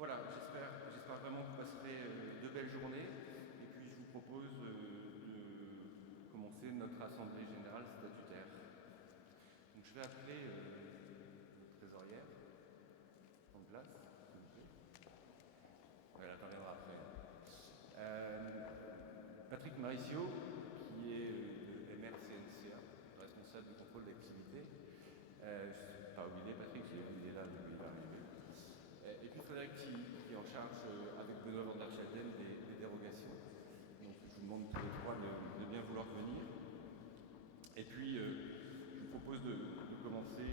Voilà, j'espère vraiment que vous passerez de belles journées. Et puis je vous propose de commencer notre assemblée générale statutaire. Donc je vais appeler notre trésorière en place, s'il vous plaît. Elle interviendra après. Patrick Maricio, qui est de MRCNCA, responsable du contrôle d'activité. Je ne suis pas oublié, Patrick, il est là depuis l'arrivée. Et puis Frédéric qui est en charge avec Benoît Van der Schelden des dérogations. Donc je vous demande tous les trois de bien vouloir venir. Et puis je vous propose de commencer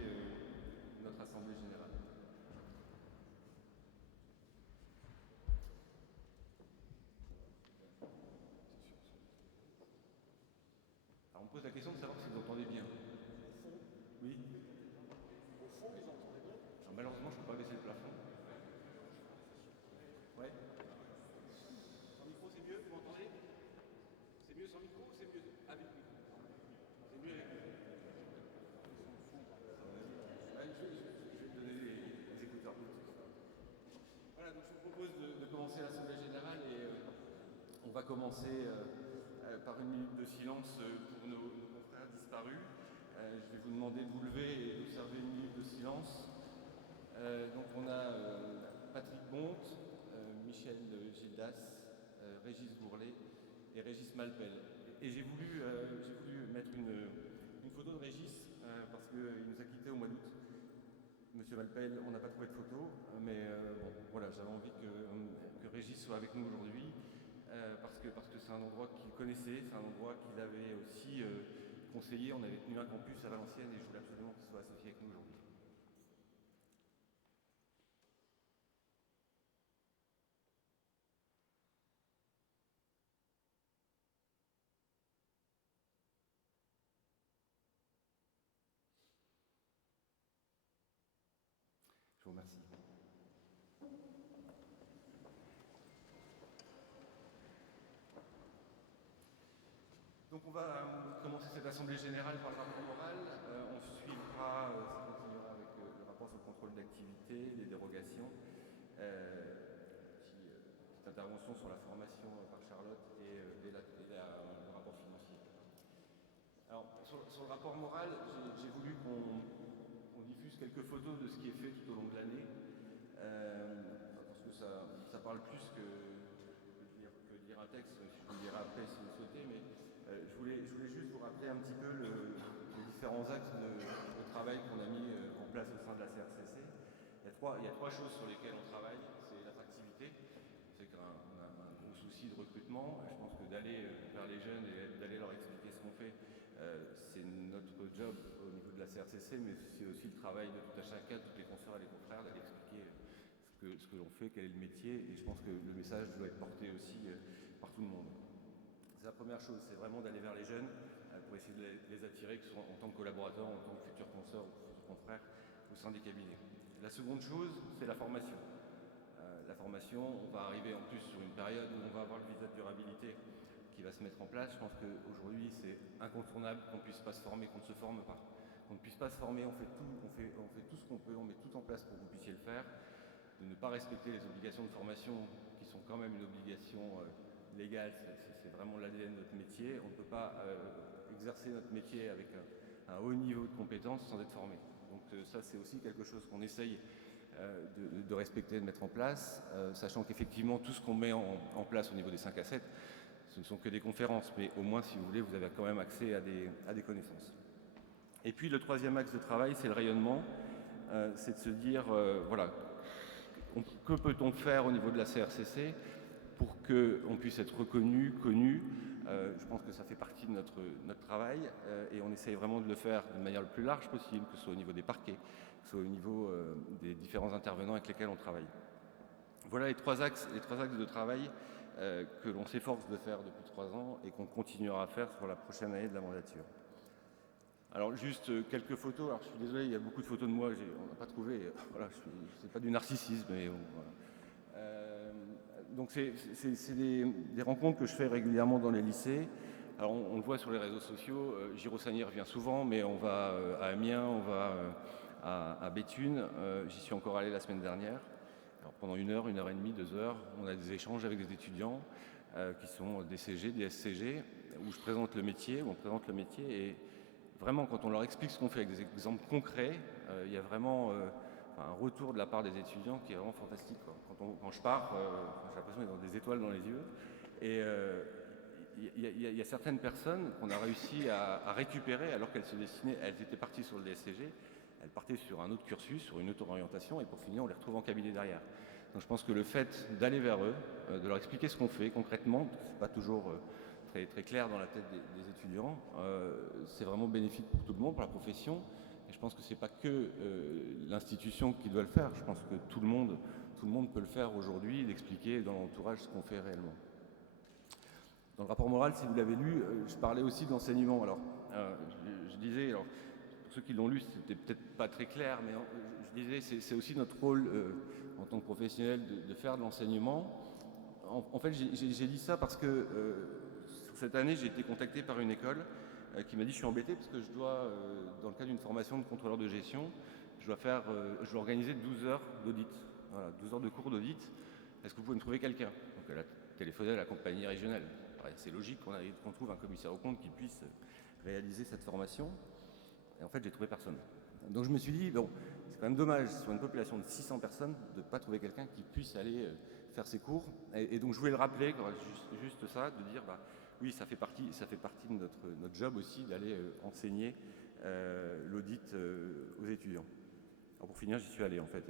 notre assemblée générale. Alors on me pose la question de savoir si vous entendez bien. Oui. Au fond, vous entendez bien? Alors, malheureusement, je ne peux pas baisser le plafond. Ouais. Sans micro, c'est mieux, vous m'entendez? C'est mieux sans micro ou c'est mieux avec micro? C'est mieux avec micro. Je vais te donner les écouteurs. Voilà, donc je vous propose de commencer l'Assemblée générale et on va commencer par une minute de silence pour nos confrères disparus. Je vais vous demander de vous lever et d'observer une minute de silence. Donc on a Patrick Bonte, Michel Gildas, Régis Gourlet et Régis Malpel. Et j'ai voulu mettre une photo de Régis parce qu'il nous a quittés au mois d'août. Monsieur Malpel, on n'a pas trouvé de photo, mais bon, voilà, j'avais envie que Régis soit avec nous aujourd'hui parce que c'est un endroit qu'il connaissait, c'est un endroit qu'il avait aussi conseillé. On avait tenu un campus à Valenciennes et je voulais absolument qu'il soit associé avec nous aujourd'hui. Je vous remercie. Donc on va commencer cette assemblée générale par le rapport moral. On suivra, ça continuera avec le rapport sur le contrôle d'activité, les dérogations, petite intervention sur la formation par Charlotte et le rapport financier. Alors sur le rapport moral, j'ai voulu qu'on diffuse quelques photos de ce qui est fait tout au long de l'année, parce que ça parle plus que lire un texte, je vous le dirai après si vous le souhaitez, mais je voulais juste vous rappeler un petit peu les différents axes de travail qu'on a mis en place au sein de la CRCC. Il y a trois choses sur lesquelles on travaille, c'est l'attractivité, c'est qu'on a un gros souci de recrutement. Je pense que d'aller vers les jeunes et d'aller leur expliquer ce qu'on fait, c'est notre job au niveau de la CRCC, mais c'est aussi le travail de tout à chacun, de tous les confrères et les confrères, d'aller expliquer ce que l'on fait, quel est le métier, et je pense que le message doit être porté aussi par tout le monde. C'est la première chose, c'est vraiment d'aller vers les jeunes pour essayer de les attirer, que ce soit en tant que collaborateurs, en tant que futurs consoeurs ou futurs confrères au sein des cabinets. La seconde chose, c'est la formation. La formation, on va arriver en plus sur une période où on va avoir le visa de durabilité qui va se mettre en place. Je pense qu'aujourd'hui, c'est incontournable qu'on ne puisse pas se former, qu'on ne se forme pas. Qu'on ne puisse pas se former, on fait tout ce qu'on peut, on met tout en place pour que vous puissiez le faire. De ne pas respecter les obligations de formation qui sont quand même une obligation légale, c'est vraiment l'ADN de notre métier. On ne peut pas exercer notre métier avec un haut niveau de compétence sans être formé. Donc ça, c'est aussi quelque chose qu'on essaye de respecter, de mettre en place, sachant qu'effectivement, tout ce qu'on met en place au niveau des 5 à 7, ce ne sont que des conférences, mais au moins, si vous voulez, vous avez quand même accès à des connaissances. Et puis, le troisième axe de travail, c'est le rayonnement. C'est de se dire, voilà, que peut-on faire au niveau de la CRCC pour qu'on puisse être reconnu, connu. Je pense que ça fait partie de notre travail et on essaye vraiment de le faire de manière le plus large possible, que ce soit au niveau des parquets, que ce soit au niveau des différents intervenants avec lesquels on travaille. Voilà les trois axes de travail que l'on s'efforce de faire depuis 3 ans et qu'on continuera à faire sur la prochaine année de la mandature. Alors juste quelques photos, alors je suis désolé, il y a beaucoup de photos de moi, on n'a pas trouvé, voilà, c'est pas du narcissisme, mais voilà. Donc c'est des rencontres que je fais régulièrement dans les lycées. Alors on le voit sur les réseaux sociaux, Giro Sagnier revient souvent, mais on va à Amiens, on va à Béthune, j'y suis encore allé la semaine dernière. Alors, pendant 1 heure, 1 heure et demie, 2 heures, on a des échanges avec des étudiants qui sont des CG, des SCG, où je présente le métier, où on présente le métier. Et vraiment, quand on leur explique ce qu'on fait avec des exemples concrets, il y a vraiment un retour de la part des étudiants qui est vraiment fantastique, quoi. Quand je pars, j'ai l'impression qu'ils ont des étoiles dans les yeux. Et il y a certaines personnes qu'on a réussi à récupérer alors qu'elles se destinaient, elles étaient parties sur le DSCG, elles partaient sur un autre cursus, sur une autre orientation, et pour finir, on les retrouve en cabinet derrière. Donc je pense que le fait d'aller vers eux, de leur expliquer ce qu'on fait concrètement, c'est pas toujours très, très clair dans la tête des étudiants, c'est vraiment bénéfique pour tout le monde, pour la profession. Et je pense que c'est pas que l'institution qui doit le faire. Je pense que tout le monde peut le faire aujourd'hui, d'expliquer dans l'entourage ce qu'on fait réellement. Dans le rapport moral, si vous l'avez lu, je parlais aussi d'enseignement. Alors, je disais, alors, pour ceux qui l'ont lu, c'était peut-être pas très clair, mais je disais, c'est aussi notre rôle en tant que professionnel de faire de l'enseignement. En fait, j'ai dit ça parce que cette année, j'ai été contacté par une école qui m'a dit, je suis embêté parce que je dois, dans le cadre d'une formation de contrôleur de gestion, je dois organiser 12 heures d'audit, voilà, 12 heures de cours d'audit. Est-ce que vous pouvez me trouver quelqu'un? Donc elle a téléphoné à la compagnie régionale. C'est logique qu'on trouve un commissaire aux comptes qui puisse réaliser cette formation. Et en fait, j'ai trouvé personne. Donc je me suis dit, bon, c'est quand même dommage, sur une population de 600 personnes, de ne pas trouver quelqu'un qui puisse aller faire ses cours. Et donc je voulais le rappeler, juste ça, de dire, bah, oui, ça fait partie de notre job aussi d'aller enseigner l'audit aux étudiants. Alors pour finir, j'y suis allé en fait,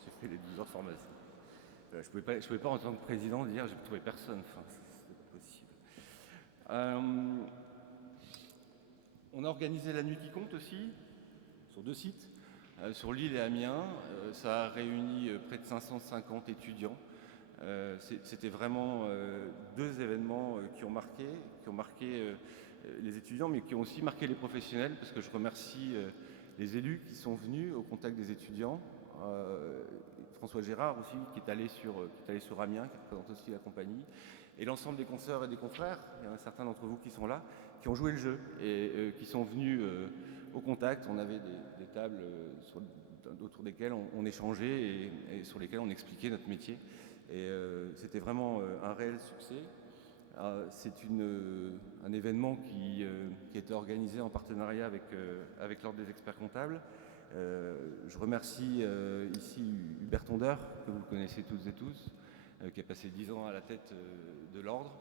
j'ai fait les 12 heures de formation. Je ne pouvais pas en tant que président dire j'ai trouvé personne, enfin, c'est pas possible. On a organisé la nuit qui compte aussi, sur 2 sites, sur Lille et Amiens. Ça a réuni près de 550 étudiants. C'était vraiment 2 événements qui ont marqué les étudiants, mais qui ont aussi marqué les professionnels, parce que je remercie les élus qui sont venus au contact des étudiants. François Gérard aussi, qui est allé sur Amiens, qui représente aussi la compagnie, et l'ensemble des consoeurs et des confrères, il y en a certains d'entre vous qui sont là, qui ont joué le jeu et qui sont venus au contact. On avait des tables autour desquelles on échangeait et sur lesquelles on expliquait notre métier. Et c'était vraiment un réel succès. C'est un événement qui a été organisé en partenariat avec l'Ordre des experts comptables. Je remercie ici Hubert Tondeur, que vous connaissez toutes et tous, qui a passé 10 ans à la tête de l'Ordre,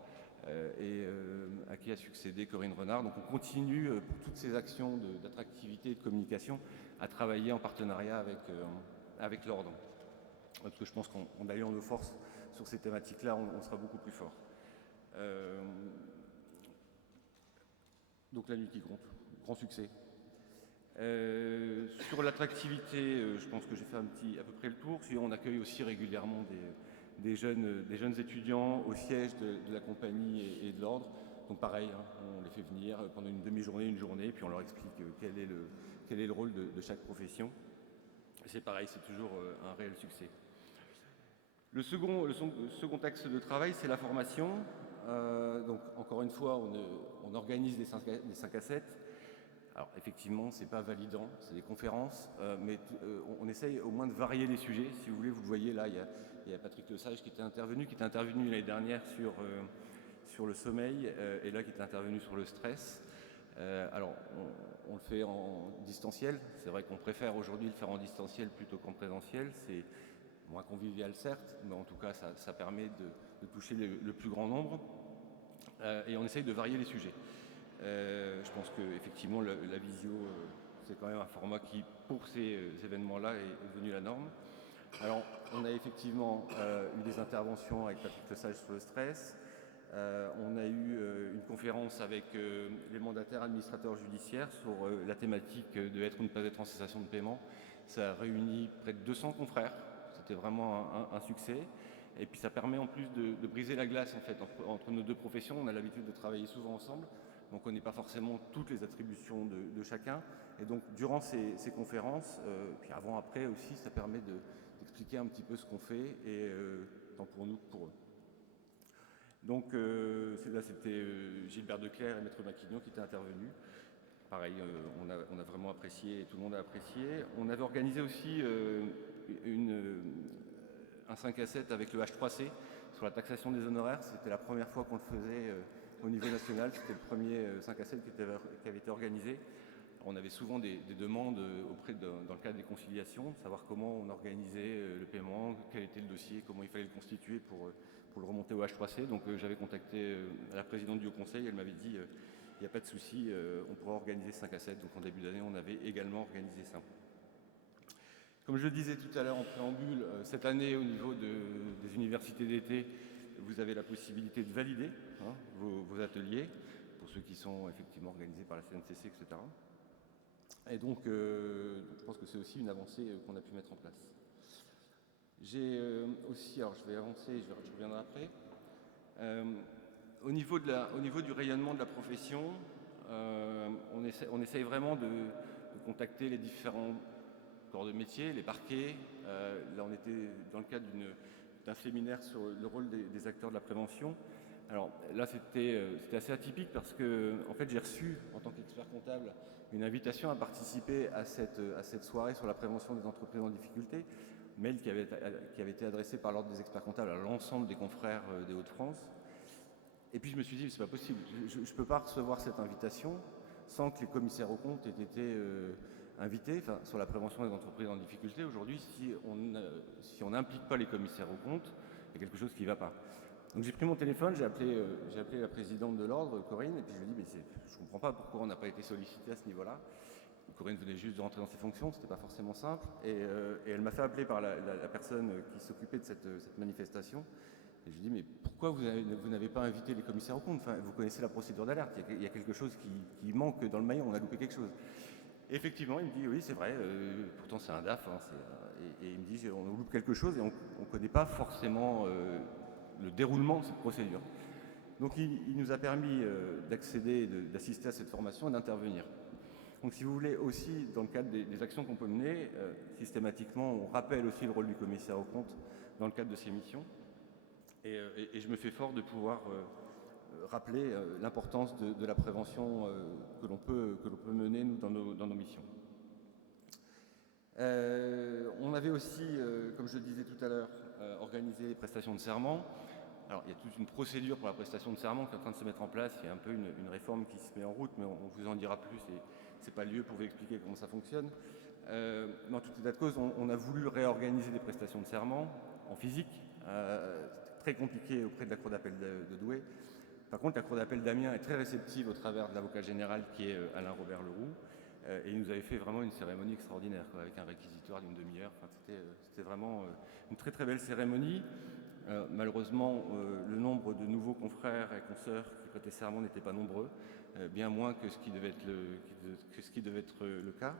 et à qui a succédé Corinne Renard. Donc on continue pour toutes ces actions d'attractivité et de communication à travailler en partenariat avec l'Ordre. Parce que je pense qu'en alliant nos forces sur ces thématiques-là, on sera beaucoup plus fort. Donc la nuit qui compte, grand succès. Sur l'attractivité, je pense que j'ai fait à peu près le tour. On accueille aussi régulièrement des jeunes étudiants au siège de la compagnie et de l'Ordre. Donc pareil, hein, on les fait venir pendant une demi-journée, une journée, puis on leur explique quel est le rôle de chaque profession. C'est pareil, c'est toujours un réel succès. Le second axe de travail, c'est la formation. Donc encore une fois, on organise des 5 à 7. Alors effectivement, c'est pas validant, c'est des conférences, mais on essaye au moins de varier les sujets. Si vous voulez, vous le voyez là, il y a Patrick Lesage qui était intervenu l'année dernière sur le sommeil, et là qui était intervenu sur le stress. Alors on le fait en distanciel. C'est vrai qu'on préfère aujourd'hui le faire en distanciel plutôt qu'en présentiel. C'est moins convivial certes, mais en tout cas ça permet de toucher le plus grand nombre. Et on essaye de varier les sujets. Je pense qu'effectivement la visio, c'est quand même un format qui, pour ces événements-là, est devenu la norme. Alors, on a effectivement eu des interventions avec Patrick Lesage sur le stress. On a eu une conférence avec les mandataires administrateurs judiciaires sur la thématique de être ou ne pas être en cessation de paiement. Ça a réuni près de 200 confrères. C'était vraiment un succès. Et puis ça permet en plus de briser la glace en fait, entre nos 2 professions. On a l'habitude de travailler souvent ensemble. Donc on n'est pas forcément toutes les attributions de chacun. Et donc durant ces conférences, puis avant, après aussi, ça permet d'expliquer un petit peu ce qu'on fait, et tant pour nous que pour eux. Donc là, c'était Gilbert Declercq et Maître Maquignon qui étaient intervenus. Pareil, on a vraiment apprécié, et tout le monde a apprécié. On avait organisé aussi un 5 à 7 avec le H3C sur la taxation des honoraires. C'était la première fois qu'on le faisait au niveau national. C'était le premier 5 à 7 qui avait été organisé. On avait souvent des demandes dans le cadre des conciliations, savoir comment on organisait le paiement, quel était le dossier, comment il fallait le constituer pour le remonter au H3C. Donc j'avais contacté la présidente du Haut Conseil, elle m'avait dit il n'y a pas de souci, on pourra organiser 5 à 7. Donc en début d'année, on avait également organisé ça. Comme je le disais tout à l'heure en préambule, cette année au niveau des universités d'été, vous avez la possibilité de valider vos ateliers, pour ceux qui sont effectivement organisés par la CNCC, etc. Et donc, je pense que c'est aussi une avancée qu'on a pu mettre en place. J'ai aussi, alors je vais avancer, je reviendrai après. Au niveau du rayonnement de la profession, on essaye vraiment de contacter les différents corps de métier, les parquets. Là, on était dans le cadre d'un séminaire sur le rôle des acteurs de la prévention. Alors là, c'était assez atypique parce que, en fait, j'ai reçu, en tant qu'expert comptable, une invitation à participer à cette soirée sur la prévention des entreprises en difficulté, mail qui avait été adressé par l'Ordre des experts comptables à l'ensemble des confrères des Hauts-de-France. Et puis je me suis dit, c'est pas possible, je ne peux pas recevoir cette invitation sans que les commissaires aux comptes aient été invités sur la prévention des entreprises en difficulté. Aujourd'hui, si on n'implique pas les commissaires aux comptes, il y a quelque chose qui ne va pas. Donc j'ai pris mon téléphone, j'ai appelé la présidente de l'ordre, Corinne, et puis je lui ai dit, mais je ne comprends pas pourquoi on n'a pas été sollicité à ce niveau-là. Corinne venait juste de rentrer dans ses fonctions, c'était pas forcément simple, et elle m'a fait appeler par la personne qui s'occupait de cette manifestation. Et je lui ai dit, mais pourquoi vous n'avez pas invité les commissaires aux comptes? Enfin, vous connaissez la procédure d'alerte, il y a quelque chose qui manque dans le maillon, on a loupé quelque chose. Et effectivement, il me dit, oui, c'est vrai, pourtant c'est un DAF, et il me dit, on loupe quelque chose et on ne connaît pas forcément le déroulement de cette procédure. Donc il nous a permis d'accéder, d'assister à cette formation et d'intervenir. Donc si vous voulez aussi, dans le cadre des actions qu'on peut mener, systématiquement, on rappelle aussi le rôle du commissaire aux comptes dans le cadre de ces missions. Et je me fais fort de pouvoir rappeler l'importance de la prévention que l'on peut mener, nous, dans nos missions. On avait aussi, comme je le disais tout à l'heure, organisé les prestations de serment. Alors, il y a toute une procédure pour la prestation de serment qui est en train de se mettre en place. Il y a un peu une réforme qui se met en route, mais on vous en dira plus. Ce n'est pas le lieu pour vous expliquer comment ça fonctionne. Mais en tout état de cause, on a voulu réorganiser des prestations de serment en physique. Très compliqué auprès de la Cour d'appel de Douai. Par contre, la Cour d'appel d'Amiens est très réceptive au travers de l'avocat général qui est Alain Robert Leroux. Et il nous avait fait vraiment une cérémonie extraordinaire, avec un réquisitoire d'une demi-heure. Enfin, c'était vraiment une très très belle cérémonie. Malheureusement, le nombre de nouveaux confrères et consoeurs qui prêtaient serment n'était pas nombreux, bien moins que ce qui devait être le cas.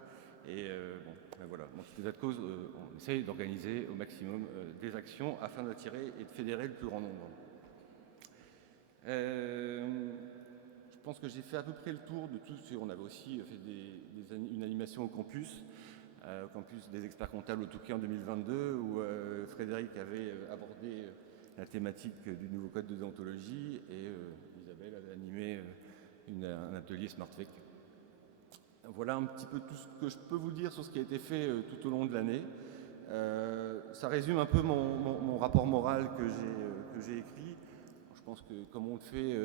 Et ben voilà, en tout état de cause, on essaye d'organiser au maximum des actions afin d'attirer et de fédérer le plus grand nombre. Je pense que j'ai fait à peu près le tour de tout ce. On avait aussi fait une animation au campus des experts comptables au Touquet en 2022, où Frédéric avait abordé la thématique du nouveau code de déontologie et Isabelle avait animé un atelier SmartVec. Voilà un petit peu tout ce que je peux vous dire sur ce qui a été fait tout au long de l'année. Ça résume un peu mon rapport moral que j'ai écrit. Je pense que comme on le fait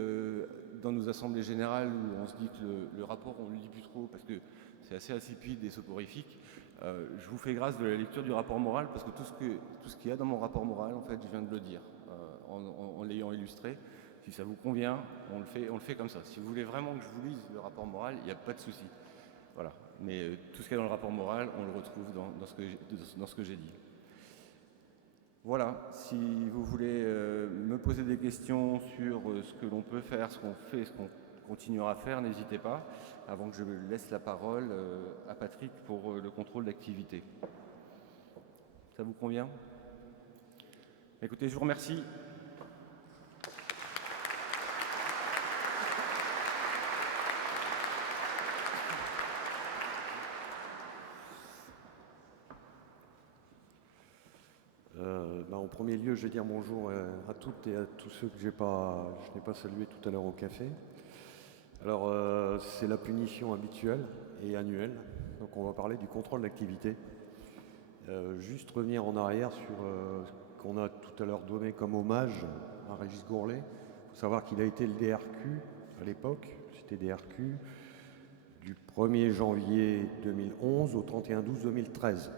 dans nos assemblées générales, où on se dit que le rapport, on ne le lit plus trop parce que c'est assez insipide et soporifique, je vous fais grâce de la lecture du rapport moral parce que tout ce qu'il y a dans mon rapport moral, en fait, je viens de le dire en l'ayant illustré. Si ça vous convient, on le fait comme ça. Si vous voulez vraiment que je vous lise le rapport moral, il n'y a pas de souci. Voilà. Mais tout ce qu'il y a dans le rapport moral, on le retrouve dans ce que j'ai dit. Voilà, si vous voulez me poser des questions sur ce que l'on peut faire, ce qu'on fait, ce qu'on continuera à faire, n'hésitez pas, avant que je laisse la parole à Patrick pour le contrôle d'activité. Ça vous convient? Écoutez, je vous remercie. En premier lieu, je vais dire bonjour à toutes et à tous ceux que je n'ai pas salués tout à l'heure au café. Alors, c'est la punition habituelle et annuelle. Donc, on va parler du contrôle d'activité. Juste revenir en arrière sur ce qu'on a tout à l'heure donné comme hommage à Régis Gourlet. Il faut savoir qu'il a été le DRQ à l'époque, c'était DRQ, du 1er janvier 2011 au 31/12/2013.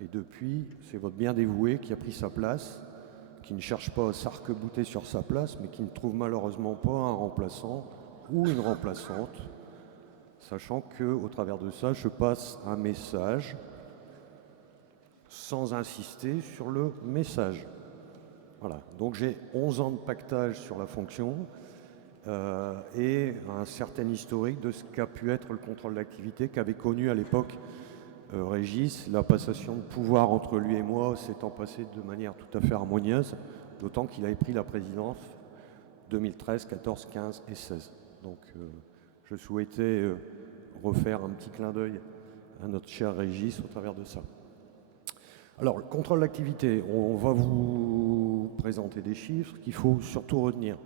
Et depuis, c'est votre bien dévoué qui a pris sa place, qui ne cherche pas à s'arc-bouter sur sa place, mais qui ne trouve malheureusement pas un remplaçant ou une remplaçante, sachant qu'au travers de ça, je passe un message sans insister sur le message. Voilà, donc j'ai 11 ans de pactage sur la fonction et un certain historique de ce qu'a pu être le contrôle d'activité qu'avait connu à l'époque Régis. La passation de pouvoir entre lui et moi s'étant passée de manière tout à fait harmonieuse, d'autant qu'il avait pris la présidence 2013, 14, 15 et 16. Donc je souhaitais refaire un petit clin d'œil à notre cher Régis au travers de ça. Alors, le contrôle d'activité, on va vous présenter des chiffres qu'il faut surtout retenir.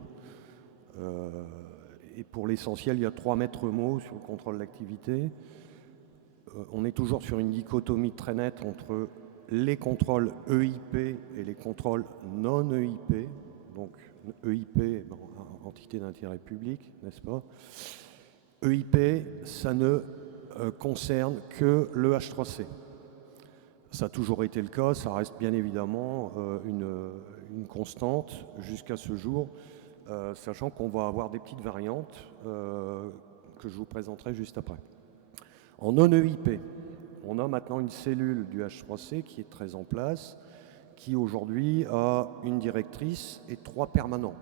Et pour l'essentiel, il y a 3 maîtres mots sur le contrôle d'activité. On est toujours sur une dichotomie très nette entre les contrôles EIP et les contrôles non EIP. Donc, EIP, entité d'intérêt public, n'est-ce pas? EIP, ça ne concerne que le H3C. Ça a toujours été le cas, ça reste bien évidemment une constante jusqu'à ce jour, sachant qu'on va avoir des petites variantes que je vous présenterai juste après. En non-EIP, on a maintenant une cellule du H3C qui est très en place, qui aujourd'hui a une directrice et 3 permanents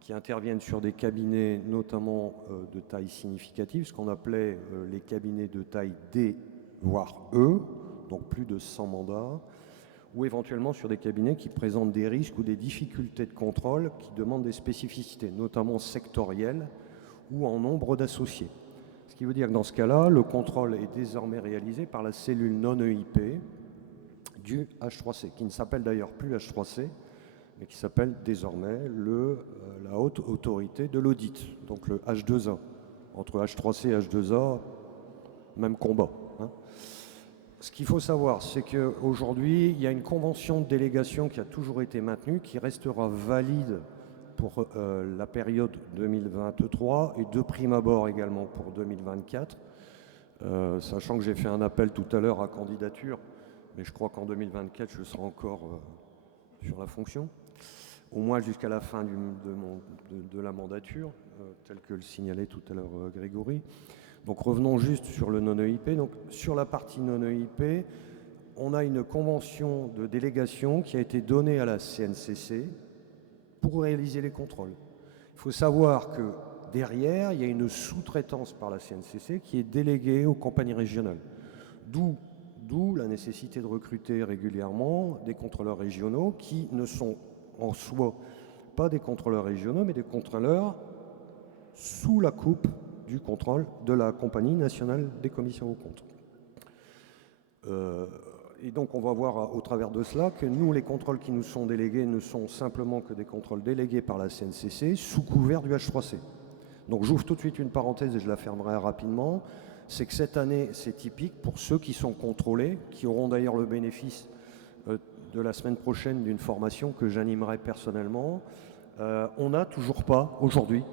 qui interviennent sur des cabinets notamment de taille significative, ce qu'on appelait les cabinets de taille D, voire E, donc plus de 100 mandats, ou éventuellement sur des cabinets qui présentent des risques ou des difficultés de contrôle qui demandent des spécificités, notamment sectorielles ou en nombre d'associés. Ce qui veut dire que dans ce cas-là, le contrôle est désormais réalisé par la cellule non-EIP du H3C, qui ne s'appelle d'ailleurs plus H3C, mais qui s'appelle désormais la haute autorité de l'audit, donc le H2A. Entre H3C et H2A, même combat. Hein. Ce qu'il faut savoir, c'est qu'aujourd'hui, il y a une convention de délégation qui a toujours été maintenue, qui restera valide pour la période 2023 et de prime abord également pour 2024, sachant que j'ai fait un appel tout à l'heure à candidature, mais je crois qu'en 2024, je serai encore sur la fonction, au moins jusqu'à la fin de la mandature, tel que le signalait tout à l'heure Grégory. Donc revenons juste sur le non-EIP. Donc sur la partie non-EIP, on a une convention de délégation qui a été donnée à la CNCC pour réaliser les contrôles. Il faut savoir que derrière, il y a une sous-traitance par la CNCC qui est déléguée aux compagnies régionales. D'où la nécessité de recruter régulièrement des contrôleurs régionaux qui ne sont en soi pas des contrôleurs régionaux, mais des contrôleurs sous la coupe du contrôle de la Compagnie nationale des commissions aux comptes. Et donc on va voir au travers de cela que nous, les contrôles qui nous sont délégués ne sont simplement que des contrôles délégués par la CNCC sous couvert du H3C. Donc j'ouvre tout de suite une parenthèse et je la fermerai rapidement. C'est que cette année, c'est typique pour ceux qui sont contrôlés, qui auront d'ailleurs le bénéfice de la semaine prochaine d'une formation que j'animerai personnellement. On n'a toujours pas, aujourd'hui,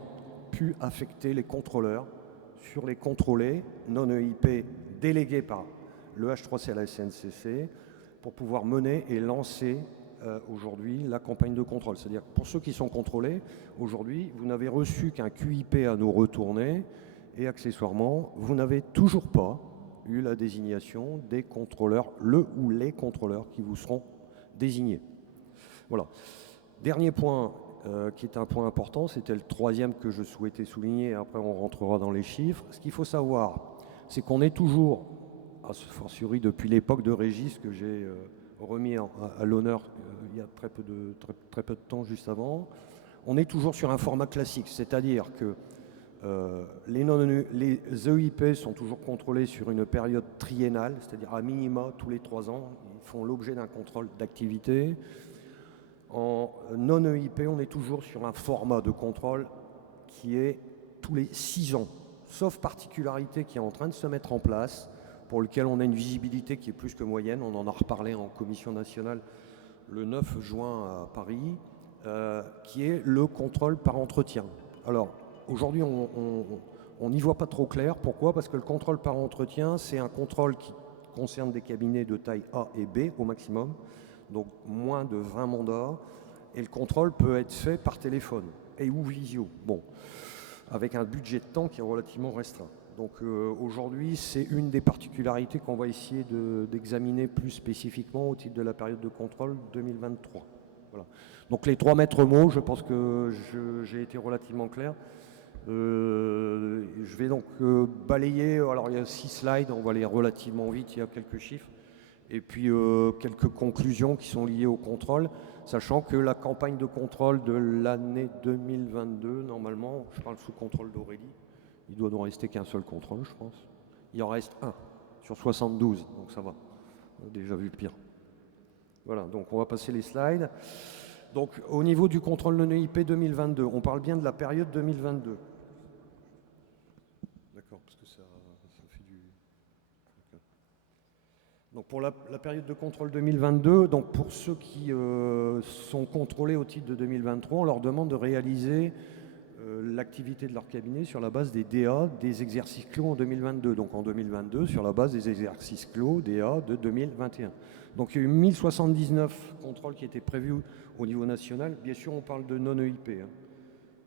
pu affecter les contrôleurs sur les contrôlés non-EIP délégués par le H3C à la CNCC pour pouvoir mener et lancer aujourd'hui la campagne de contrôle. C'est-à-dire que pour ceux qui sont contrôlés, aujourd'hui, vous n'avez reçu qu'un QIP à nous retourner et accessoirement, vous n'avez toujours pas eu la désignation des contrôleurs, le ou les contrôleurs qui vous seront désignés. Voilà. Dernier point qui est un point important, c'était le 3e que je souhaitais souligner, après on rentrera dans les chiffres. Ce qu'il faut savoir, c'est qu'on est toujours, à ce fortiori depuis l'époque de Régis, que j'ai remis à l'honneur il y a très peu de temps juste avant, on est toujours sur un format classique, c'est-à-dire que les EIP sont toujours contrôlés sur une période triennale, c'est-à-dire à minima tous les 3 ans, ils font l'objet d'un contrôle d'activité. En non-EIP, on est toujours sur un format de contrôle qui est tous les 6 ans, sauf particularité qui est en train de se mettre en place pour lequel on a une visibilité qui est plus que moyenne. On en a reparlé en commission nationale le 9 juin à Paris, qui est le contrôle par entretien. Alors, aujourd'hui, on n'y voit pas trop clair. Pourquoi? Parce que le contrôle par entretien, c'est un contrôle qui concerne des cabinets de taille A et B au maximum, donc moins de 20 mandats, et le contrôle peut être fait par téléphone et ou visio, bon, avec un budget de temps qui est relativement restreint. Donc aujourd'hui, c'est une des particularités qu'on va essayer d'examiner plus spécifiquement au titre de la période de contrôle 2023. Voilà. Donc les 3 maîtres mots, je pense que j'ai été relativement clair. Je vais donc balayer, alors il y a 6 slides, on va aller relativement vite, il y a quelques chiffres, et puis quelques conclusions qui sont liées au contrôle, sachant que la campagne de contrôle de l'année 2022, normalement, je parle sous contrôle d'Aurélie, il doit en rester qu'un seul contrôle, je pense. Il en reste un sur 72, donc ça va, on a déjà vu pire. Voilà, donc on va passer les slides. Donc au niveau du contrôle non EIP 2022, on parle bien de la période 2022. D'accord, parce que ça fait du... Okay. Donc pour la période de contrôle 2022, donc pour ceux qui sont contrôlés au titre de 2023, on leur demande de réaliser l'activité de leur cabinet sur la base des DA des exercices clos en 2022. Donc en 2022, sur la base des exercices clos DA de 2021. Donc il y a eu 1079 contrôles qui étaient prévus au niveau national. Bien sûr, on parle de non-EIP. Hein.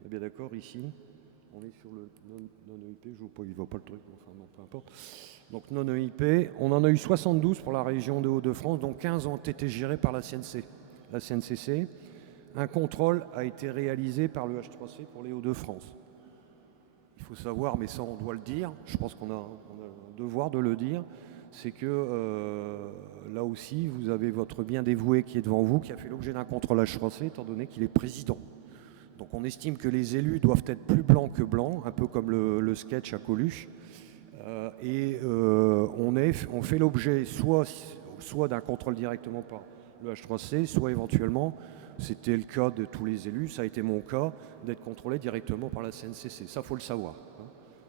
On est bien d'accord ici. On est sur le non-EIP. Je ne vois pas, il ne voit pas le truc. Enfin, non, peu importe. Donc non-EIP. On en a eu 72 pour la région de Hauts-de-France, dont 15 ont été gérés par la CNCC. Un contrôle a été réalisé par le H3C pour les Hauts-de-France. Il faut savoir, mais ça on doit le dire, je pense qu'on a un devoir de le dire, c'est que là aussi, vous avez votre bien dévoué qui est devant vous, qui a fait l'objet d'un contrôle H3C, étant donné qu'il est président. Donc on estime que les élus doivent être plus blancs que blancs, un peu comme le sketch à Coluche. On fait l'objet soit d'un contrôle directement par le H3C, soit éventuellement, c'était le cas de tous les élus, ça a été mon cas, d'être contrôlé directement par la CNCC. Ça, il faut le savoir.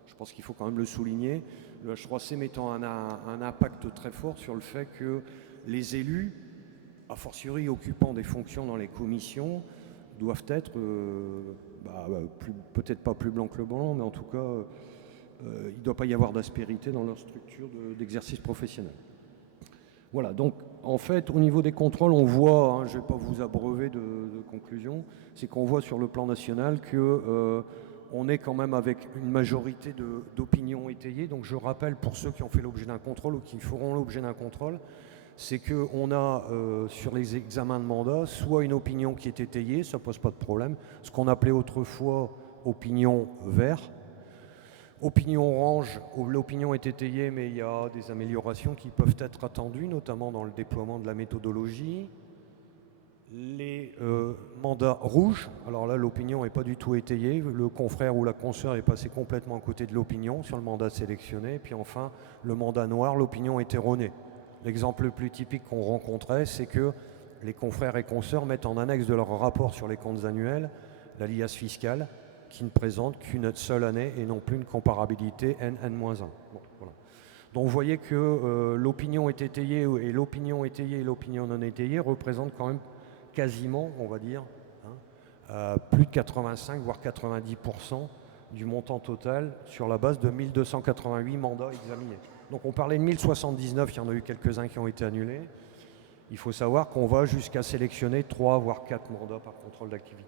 Je pense qu'il faut quand même le souligner. Le H3C mettant un impact très fort sur le fait que les élus, a fortiori occupant des fonctions dans les commissions, doivent être, peut-être pas plus blancs que le blanc, mais en tout cas, il ne doit pas y avoir d'aspérité dans leur structure d'exercice professionnel. Voilà, donc en fait, au niveau des contrôles, on voit, hein, je ne vais pas vous abreuver de conclusions, c'est qu'on voit sur le plan national que on est quand même avec une majorité d'opinions étayées. Donc je rappelle pour ceux qui ont fait l'objet d'un contrôle ou qui feront l'objet d'un contrôle, c'est qu'on a sur les examens de mandat soit une opinion qui est étayée, ça ne pose pas de problème, ce qu'on appelait autrefois opinion vert. Opinion orange, où l'opinion est étayée, mais il y a des améliorations qui peuvent être attendues, notamment dans le déploiement de la méthodologie. Les mandats rouges, alors là l'opinion n'est pas du tout étayée, le confrère ou la consoeur est passé complètement à côté de l'opinion sur le mandat sélectionné, et puis enfin le mandat noir, l'opinion est erronée. L'exemple le plus typique qu'on rencontrait, c'est que les confrères et consoeurs mettent en annexe de leur rapport sur les comptes annuels la liasse fiscale, qui ne présente qu'une seule année et non plus une comparabilité N-1. Bon, voilà. Donc vous voyez que l'opinion est étayée et l'opinion étayée et l'opinion non étayée représentent quand même quasiment, on va dire, plus de 85 voire 90% du montant total sur la base de 1288 mandats examinés. Donc on parlait de 1079, il y en a eu quelques-uns qui ont été annulés. Il faut savoir qu'on va jusqu'à sélectionner 3 voire 4 mandats par contrôle d'activité.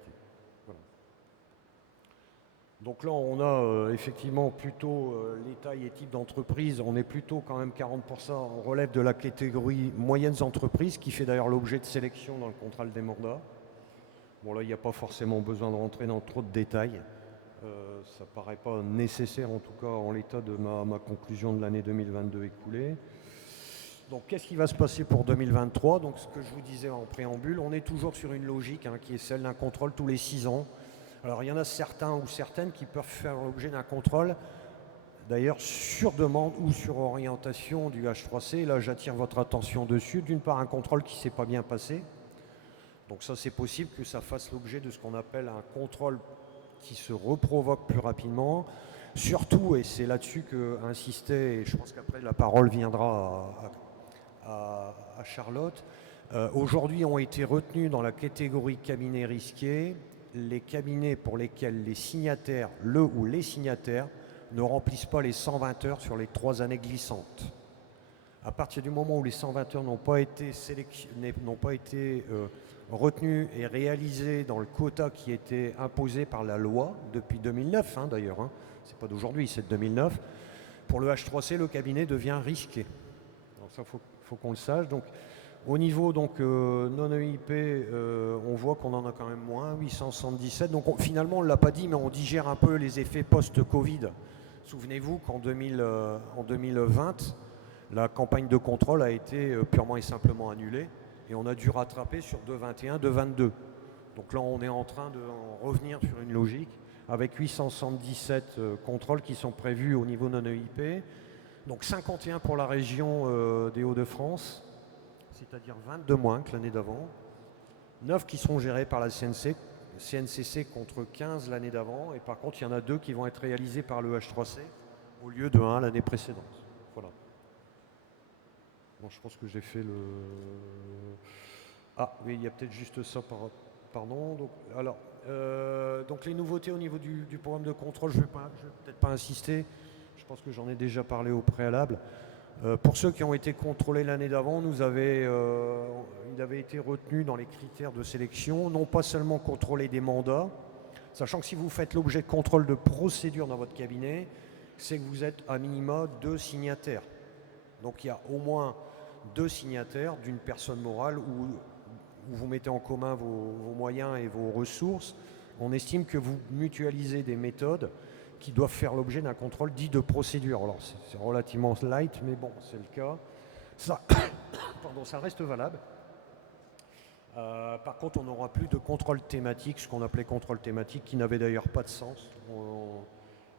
Donc là, on a effectivement plutôt les tailles et types d'entreprises. On est plutôt quand même 40%, on relève de la catégorie moyennes entreprises, qui fait d'ailleurs l'objet de sélection dans le contrôle des mandats. Bon là, il n'y a pas forcément besoin de rentrer dans trop de détails. Ça ne paraît pas nécessaire, en tout cas en l'état de ma conclusion de l'année 2022 écoulée. Donc qu'est-ce qui va se passer pour 2023? Donc ce que je vous disais en préambule, on est toujours sur une logique qui est celle d'un contrôle tous les 6 ans. Alors il y en a certains ou certaines qui peuvent faire l'objet d'un contrôle, d'ailleurs sur demande ou sur orientation du H3C. Là j'attire votre attention dessus. D'une part un contrôle qui ne s'est pas bien passé. Donc ça c'est possible que ça fasse l'objet de ce qu'on appelle un contrôle qui se reprovoque plus rapidement. Surtout, et c'est là-dessus qu'insistait, et je pense qu'après la parole viendra à Charlotte, aujourd'hui ont été retenus dans la catégorie cabinet risqué les cabinets pour lesquels les signataires, le ou les signataires, ne remplissent pas les 120 heures sur les 3 années glissantes. À partir du moment où les 120 heures n'ont pas été retenus et réalisés dans le quota qui était imposé par la loi depuis 2009, d'ailleurs, c'est pas d'aujourd'hui, c'est de 2009, pour le H3C, le cabinet devient risqué. Donc ça, faut qu'on le sache. Donc, au niveau non-EIP, on voit qu'on en a quand même moins, 877. Donc finalement, on ne l'a pas dit, mais on digère un peu les effets post-Covid. Souvenez-vous qu'en 2020, la campagne de contrôle a été purement et simplement annulée et on a dû rattraper sur 2,21, 2,22. Donc là, on est en train de revenir sur une logique avec 877 contrôles qui sont prévus au niveau non-EIP. Donc 51 pour la région des Hauts-de-France, c'est-à-dire 22 moins que l'année d'avant. 9 qui seront gérés par la CNCC contre 15 l'année d'avant. Et par contre, il y en a 2 qui vont être réalisés par le H3C au lieu de 1 l'année précédente. Voilà. Bon, je pense que j'ai fait le... Ah oui, il y a peut-être juste ça, pardon. Donc les nouveautés au niveau du programme de contrôle, je ne vais peut-être pas insister. Je pense que j'en ai déjà parlé au préalable. Pour ceux qui ont été contrôlés l'année d'avant, il avait été retenu dans les critères de sélection, non pas seulement contrôler des mandats, sachant que si vous faites l'objet de contrôle de procédure dans votre cabinet, c'est que vous êtes à minima 2 signataires. Donc il y a au moins 2 signataires d'une personne morale où vous mettez en commun vos moyens et vos ressources. On estime que vous mutualisez des méthodes qui doivent faire l'objet d'un contrôle dit de procédure. Alors c'est relativement light, mais bon, c'est le cas. Ça reste valable. Par contre, on n'aura plus de contrôle thématique, ce qu'on appelait contrôle thématique, qui n'avait d'ailleurs pas de sens.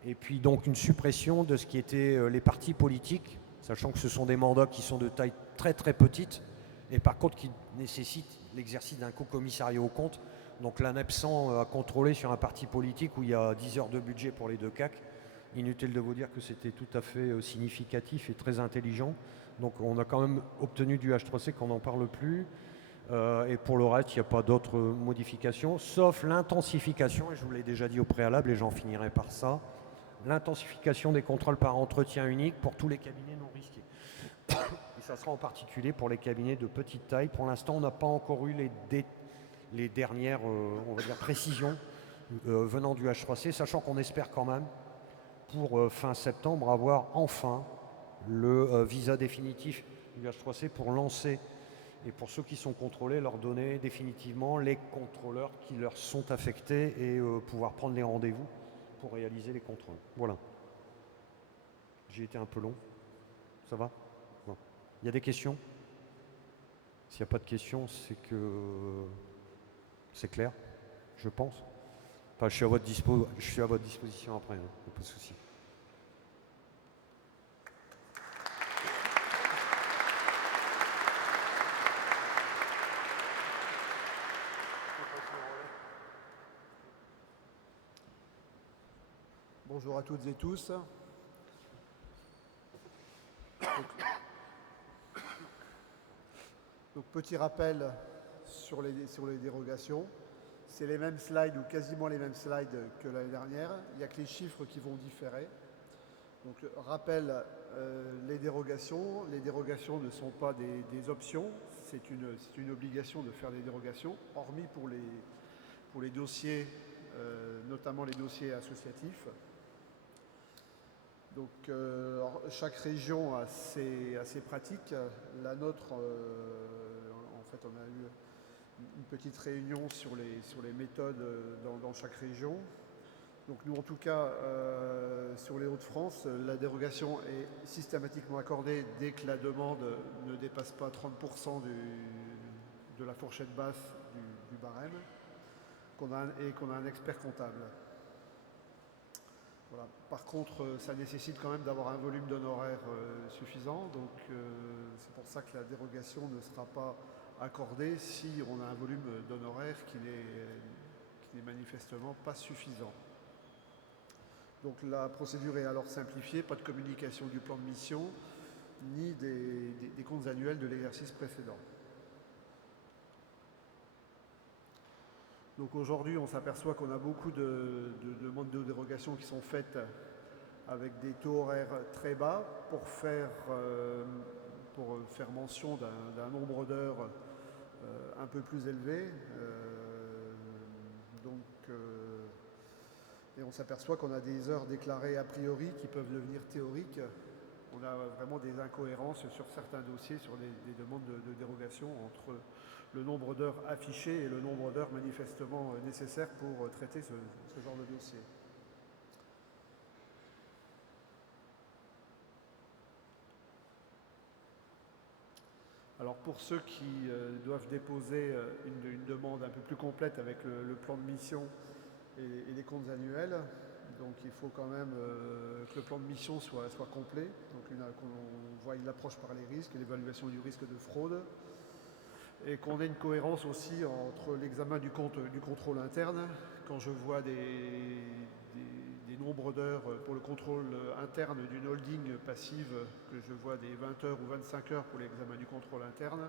Et puis donc une suppression de ce qui était les partis politiques, sachant que ce sont des mandats qui sont de taille très très petite, et par contre qui nécessitent l'exercice d'un co-commissariat au compte. Donc l'ANEP 100 a contrôlé sur un parti politique où il y a 10 heures de budget pour les 2 CAC. Inutile de vous dire que c'était tout à fait significatif et très intelligent. Donc on a quand même obtenu du H3C qu'on n'en parle plus. Et pour le reste, il n'y a pas d'autres modifications, sauf l'intensification, et je vous l'ai déjà dit au préalable, et j'en finirai par ça, l'intensification des contrôles par entretien unique pour tous les cabinets non risqués. Et ça sera en particulier pour les cabinets de petite taille. Pour l'instant, on n'a pas encore eu les dernières on va dire, précisions venant du H3C, sachant qu'on espère quand même, pour fin septembre, avoir enfin le visa définitif du H3C pour lancer, et pour ceux qui sont contrôlés, leur donner définitivement les contrôleurs qui leur sont affectés et pouvoir prendre les rendez-vous pour réaliser les contrôles. Voilà. J'ai été un peu long. Ça va ? Non. Il y a des questions ? S'il n'y a pas de questions, c'est que c'est clair, je pense. Enfin, je suis à votre disposition après, pas de souci. Bonjour à toutes et tous. Donc, petit rappel sur les dérogations. C'est les mêmes slides ou quasiment les mêmes slides que l'année dernière. Il n'y a que les chiffres qui vont différer. Donc, rappel, les dérogations. Les dérogations ne sont pas des options. C'est une obligation de faire des dérogations, hormis pour les dossiers, notamment les dossiers associatifs. Donc, chaque région a ses pratiques. La nôtre, en fait, on a eu une petite réunion sur les méthodes dans chaque région. Donc, nous, en tout cas, sur les Hauts-de-France, la dérogation est systématiquement accordée dès que la demande ne dépasse pas 30% de la fourchette basse du barème, et qu'on a un expert comptable. Voilà. Par contre, ça nécessite quand même d'avoir un volume d'honoraires suffisant. Donc, c'est pour ça que la dérogation ne sera pas accordée si on a un volume d'honoraires qui n'est manifestement pas suffisant. Donc la procédure est alors simplifiée, pas de communication du plan de mission, ni des comptes annuels de l'exercice précédent. Donc aujourd'hui, on s'aperçoit qu'on a beaucoup de demandes de dérogation qui sont faites avec des taux horaires très bas pour faire mention d'un nombre d'heures un peu plus élevé. Et on s'aperçoit qu'on a des heures déclarées a priori qui peuvent devenir théoriques. On a vraiment des incohérences sur certains dossiers, sur des demandes de dérogation entre le nombre d'heures affichées et le nombre d'heures manifestement nécessaires pour traiter ce genre de dossier. Alors pour ceux qui doivent déposer une demande un peu plus complète avec le plan de mission et les comptes annuels, donc il faut quand même que le plan de mission soit complet, donc qu'on voie l'approche par les risques et l'évaluation du risque de fraude, et qu'on ait une cohérence aussi entre l'examen du contrôle interne. Quand je vois des nombres d'heures pour le contrôle interne d'une holding passive, que je vois des 20 heures ou 25 heures pour l'examen du contrôle interne,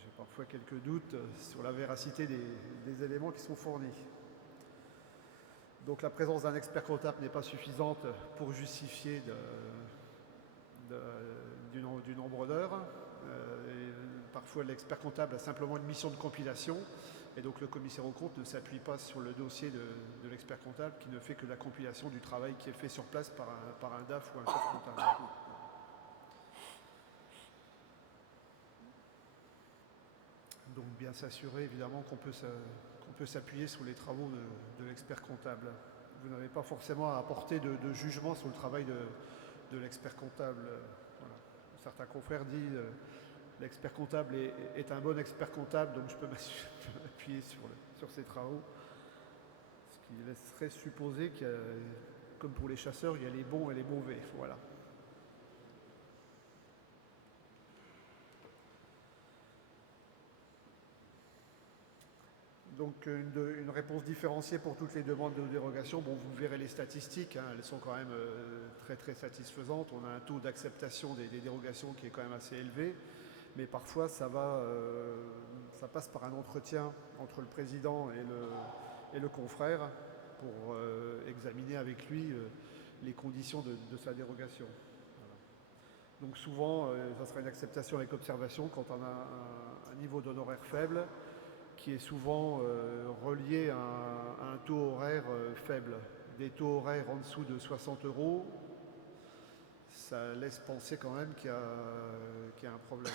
j'ai parfois quelques doutes sur la véracité des éléments qui sont fournis. Donc la présence d'un expert comptable n'est pas suffisante pour justifier du nombre d'heures. Parfois l'expert comptable a simplement une mission de compilation et donc le commissaire aux comptes ne s'appuie pas sur le dossier de l'expert comptable qui ne fait que la compilation du travail qui est fait sur place par un DAF ou un chef comptable. Donc bien s'assurer évidemment qu'on peut s'appuyer sur les travaux de l'expert comptable. Vous n'avez pas forcément à apporter de jugement sur le travail de l'expert comptable. Voilà. Certains confrères disent l'expert comptable est un bon expert comptable, donc je peux m'appuyer sur ses travaux. Ce qui laisserait supposer que, comme pour les chasseurs, il y a les bons et les mauvais. Voilà. Donc une réponse différenciée pour toutes les demandes de dérogation. Bon, vous verrez les statistiques, hein, elles sont quand même très très satisfaisantes. On a un taux d'acceptation des dérogations qui est quand même assez élevé, mais parfois ça passe par un entretien entre le président et le confrère pour examiner avec lui les conditions de sa dérogation. Voilà. Donc souvent, ça sera une acceptation avec observation quand on a un niveau d'honoraire faible, qui est souvent relié à un taux horaire faible. Des taux horaires en dessous de 60 €, ça laisse penser quand même qu'il y a un problème.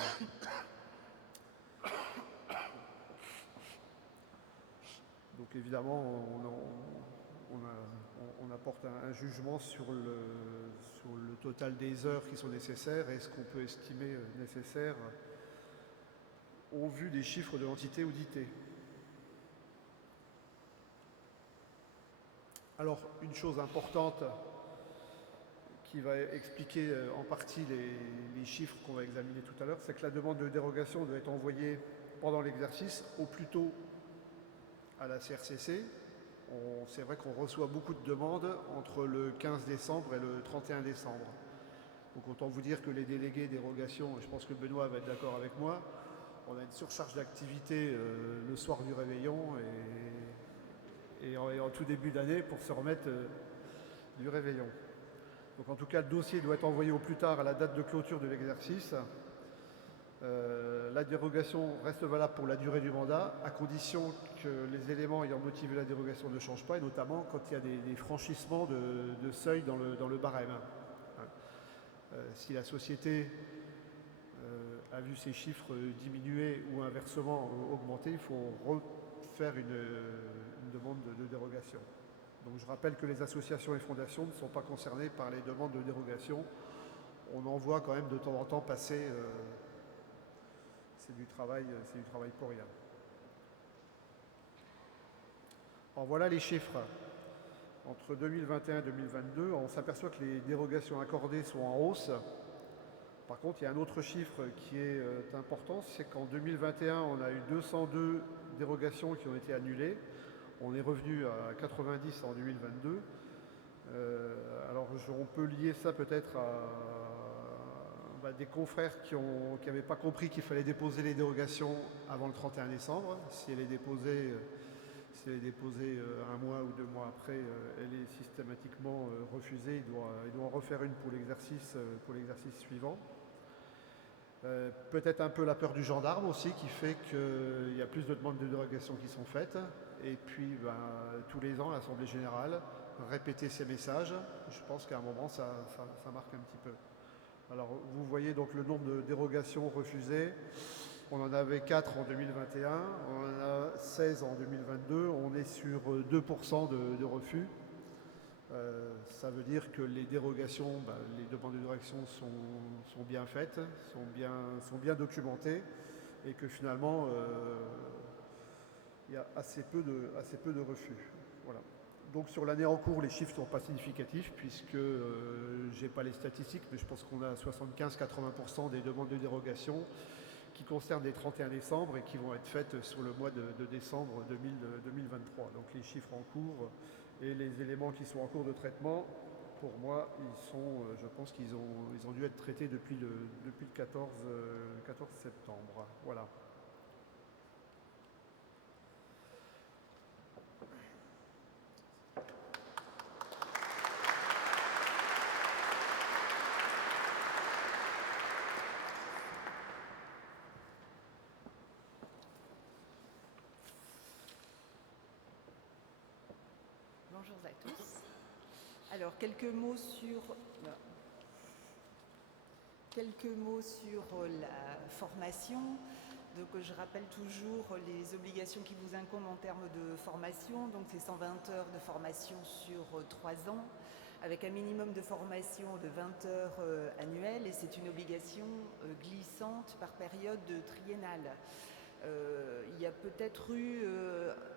Donc évidemment, on apporte un jugement sur le total des heures qui sont nécessaires et ce qu'on peut estimer nécessaire au vu des chiffres de l'entité auditée. Alors, une chose importante qui va expliquer en partie les chiffres qu'on va examiner tout à l'heure, c'est que la demande de dérogation doit être envoyée pendant l'exercice, au plus tôt à la CRCC. C'est vrai qu'on reçoit beaucoup de demandes entre le 15 décembre et le 31 décembre. Donc autant vous dire que les délégués dérogation, je pense que Benoît va être d'accord avec moi, on a une surcharge d'activité le soir du réveillon et en tout début d'année pour se remettre du réveillon. Donc en tout cas, le dossier doit être envoyé au plus tard à la date de clôture de l'exercice. La dérogation reste valable pour la durée du mandat, à condition que les éléments ayant motivé la dérogation ne changent pas, et notamment quand il y a des franchissements de seuil dans le barème. Si la société a vu ses chiffres diminuer ou inversement augmenter, il faut refaire une demande de dérogation. Donc je rappelle que les associations et fondations ne sont pas concernées par les demandes de dérogation. On en voit quand même de temps en temps passer. C'est du travail pour rien. Alors voilà les chiffres. Entre 2021 et 2022, on s'aperçoit que les dérogations accordées sont en hausse. Par contre, il y a un autre chiffre qui est important, c'est qu'en 2021, on a eu 202 dérogations qui ont été annulées. On est revenu à 90 en 2022. Alors on peut lier ça peut-être à des confrères qui n'avaient pas compris qu'il fallait déposer les dérogations avant le 31 décembre. Si elle est déposée, un mois ou 2 mois après, elle est systématiquement refusée. Il doit en refaire une pour l'exercice suivant. Peut-être un peu la peur du gendarme aussi qui fait qu'il y a plus de demandes de dérogation qui sont faites. Et puis tous les ans, l'Assemblée générale, répéter ces messages. Je pense qu'à un moment, ça marque un petit peu. Alors vous voyez donc le nombre de dérogations refusées. On en avait 4 en 2021, on en a 16 en 2022. On est sur 2% de refus. Ça veut dire que les dérogations, les demandes de dérogation sont bien faites, sont bien documentées, et que finalement il y a assez peu de refus. Voilà. Donc sur l'année en cours, les chiffres ne sont pas significatifs puisque je n'ai pas les statistiques, mais je pense qu'on a 75-80% des demandes de dérogation qui concernent les 31 décembre et qui vont être faites sur le mois de décembre 2023. Donc les chiffres en cours et les éléments qui sont en cours de traitement, pour moi, je pense qu'ils ont dû être traités depuis le 14 septembre. Voilà. Bonjour à tous. Alors, quelques mots sur la formation. Donc, je rappelle toujours les obligations qui vous incombent en termes de formation. Donc, c'est 120 heures de formation sur 3 ans, avec un minimum de formation de 20 heures annuelles. Et c'est une obligation glissante par période triennale. Il y a peut-être eu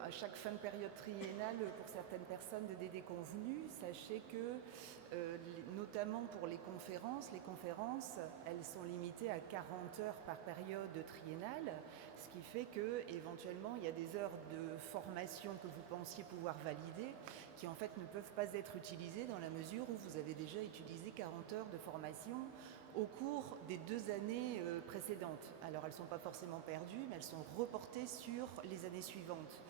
à chaque fin de période triennale pour certaines personnes des déconvenues. Sachez que notamment pour les conférences, elles sont limitées à 40 heures par période triennale, ce qui fait que éventuellement il y a des heures de formation que vous pensiez pouvoir valider qui en fait ne peuvent pas être utilisées dans la mesure où vous avez déjà utilisé 40 heures de formation au cours des 2 années précédentes. Alors elles ne sont pas forcément perdues, mais elles sont reportées sur les années suivantes.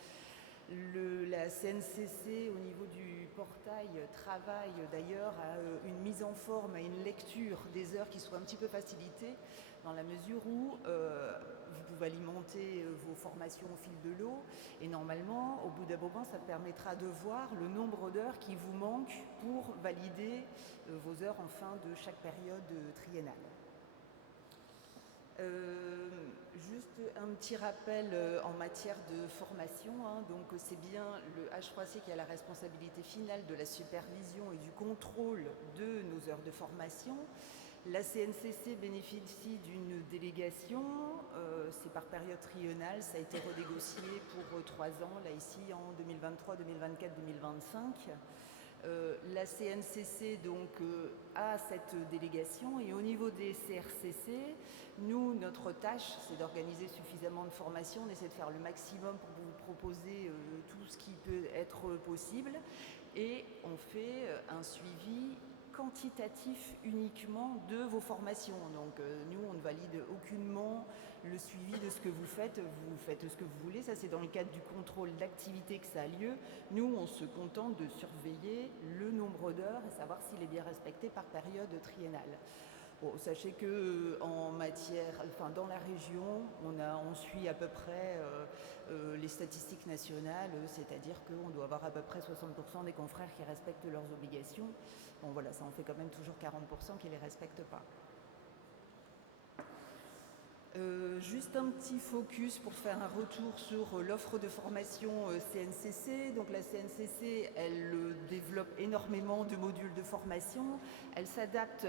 La CNCC, au niveau du portail, travaille d'ailleurs à une mise en forme, à une lecture des heures qui soit un petit peu facilitée, dans la mesure où vous pouvez alimenter vos formations au fil de l'eau, et normalement, au bout d'un moment, ça permettra de voir le nombre d'heures qui vous manquent pour valider vos heures en fin de chaque période triennale. Juste un petit rappel en matière de formation, donc c'est bien le H3C qui a la responsabilité finale de la supervision et du contrôle de nos heures de formation. La CNCC bénéficie d'une délégation, c'est par période triennale, ça a été renégocié pour 3 ans, là ici en 2023, 2024, 2025. La CNCC donc a cette délégation, et au niveau des CRCC, nous, notre tâche, c'est d'organiser suffisamment de formations. On essaie de faire le maximum pour vous proposer tout ce qui peut être possible, et on fait un suivi quantitatif uniquement de vos formations. Donc nous, on ne valide aucunement le suivi de ce que vous faites ce que vous voulez, ça c'est dans le cadre du contrôle d'activité que ça a lieu. Nous, on se contente de surveiller le nombre d'heures et savoir s'il est bien respecté par période triennale. Bon, sachez que dans la région, on suit à peu près les statistiques nationales, c'est-à-dire qu'on doit avoir à peu près 60% des confrères qui respectent leurs obligations. Bon voilà, ça en fait quand même toujours 40% qui ne les respectent pas. Juste un petit focus pour faire un retour sur l'offre de formation CNCC. Donc la CNCC, elle développe énormément de modules de formation. Elle s'adapte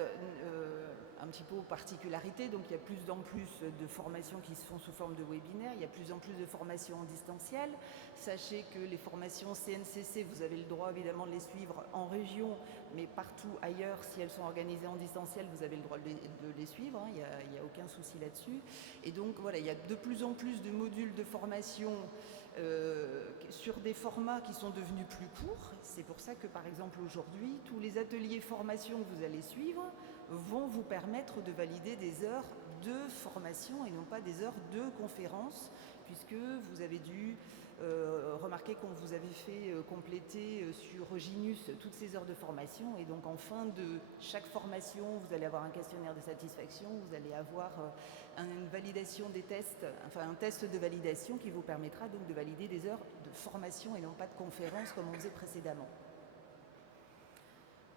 un petit peu aux particularités. Donc il y a plus en plus de formations qui se font sous forme de webinaire, il y a plus en plus de formations en distanciel. Sachez que les formations CNCC, vous avez le droit évidemment de les suivre en région, mais partout ailleurs, si elles sont organisées en distanciel, vous avez le droit de les suivre, hein, il n'y a aucun souci là-dessus. Et donc voilà, il y a de plus en plus de modules de formation sur des formats qui sont devenus plus courts. C'est pour ça que par exemple aujourd'hui, tous les ateliers formation que vous allez suivre vont vous permettre de valider des heures de formation et non pas des heures de conférence, puisque vous avez dû remarquer qu'on vous avait fait compléter sur Ginus toutes ces heures de formation, et donc en fin de chaque formation, vous allez avoir un questionnaire de satisfaction, vous allez avoir une validation des tests, enfin un test de validation qui vous permettra donc de valider des heures de formation et non pas de conférence comme on faisait précédemment.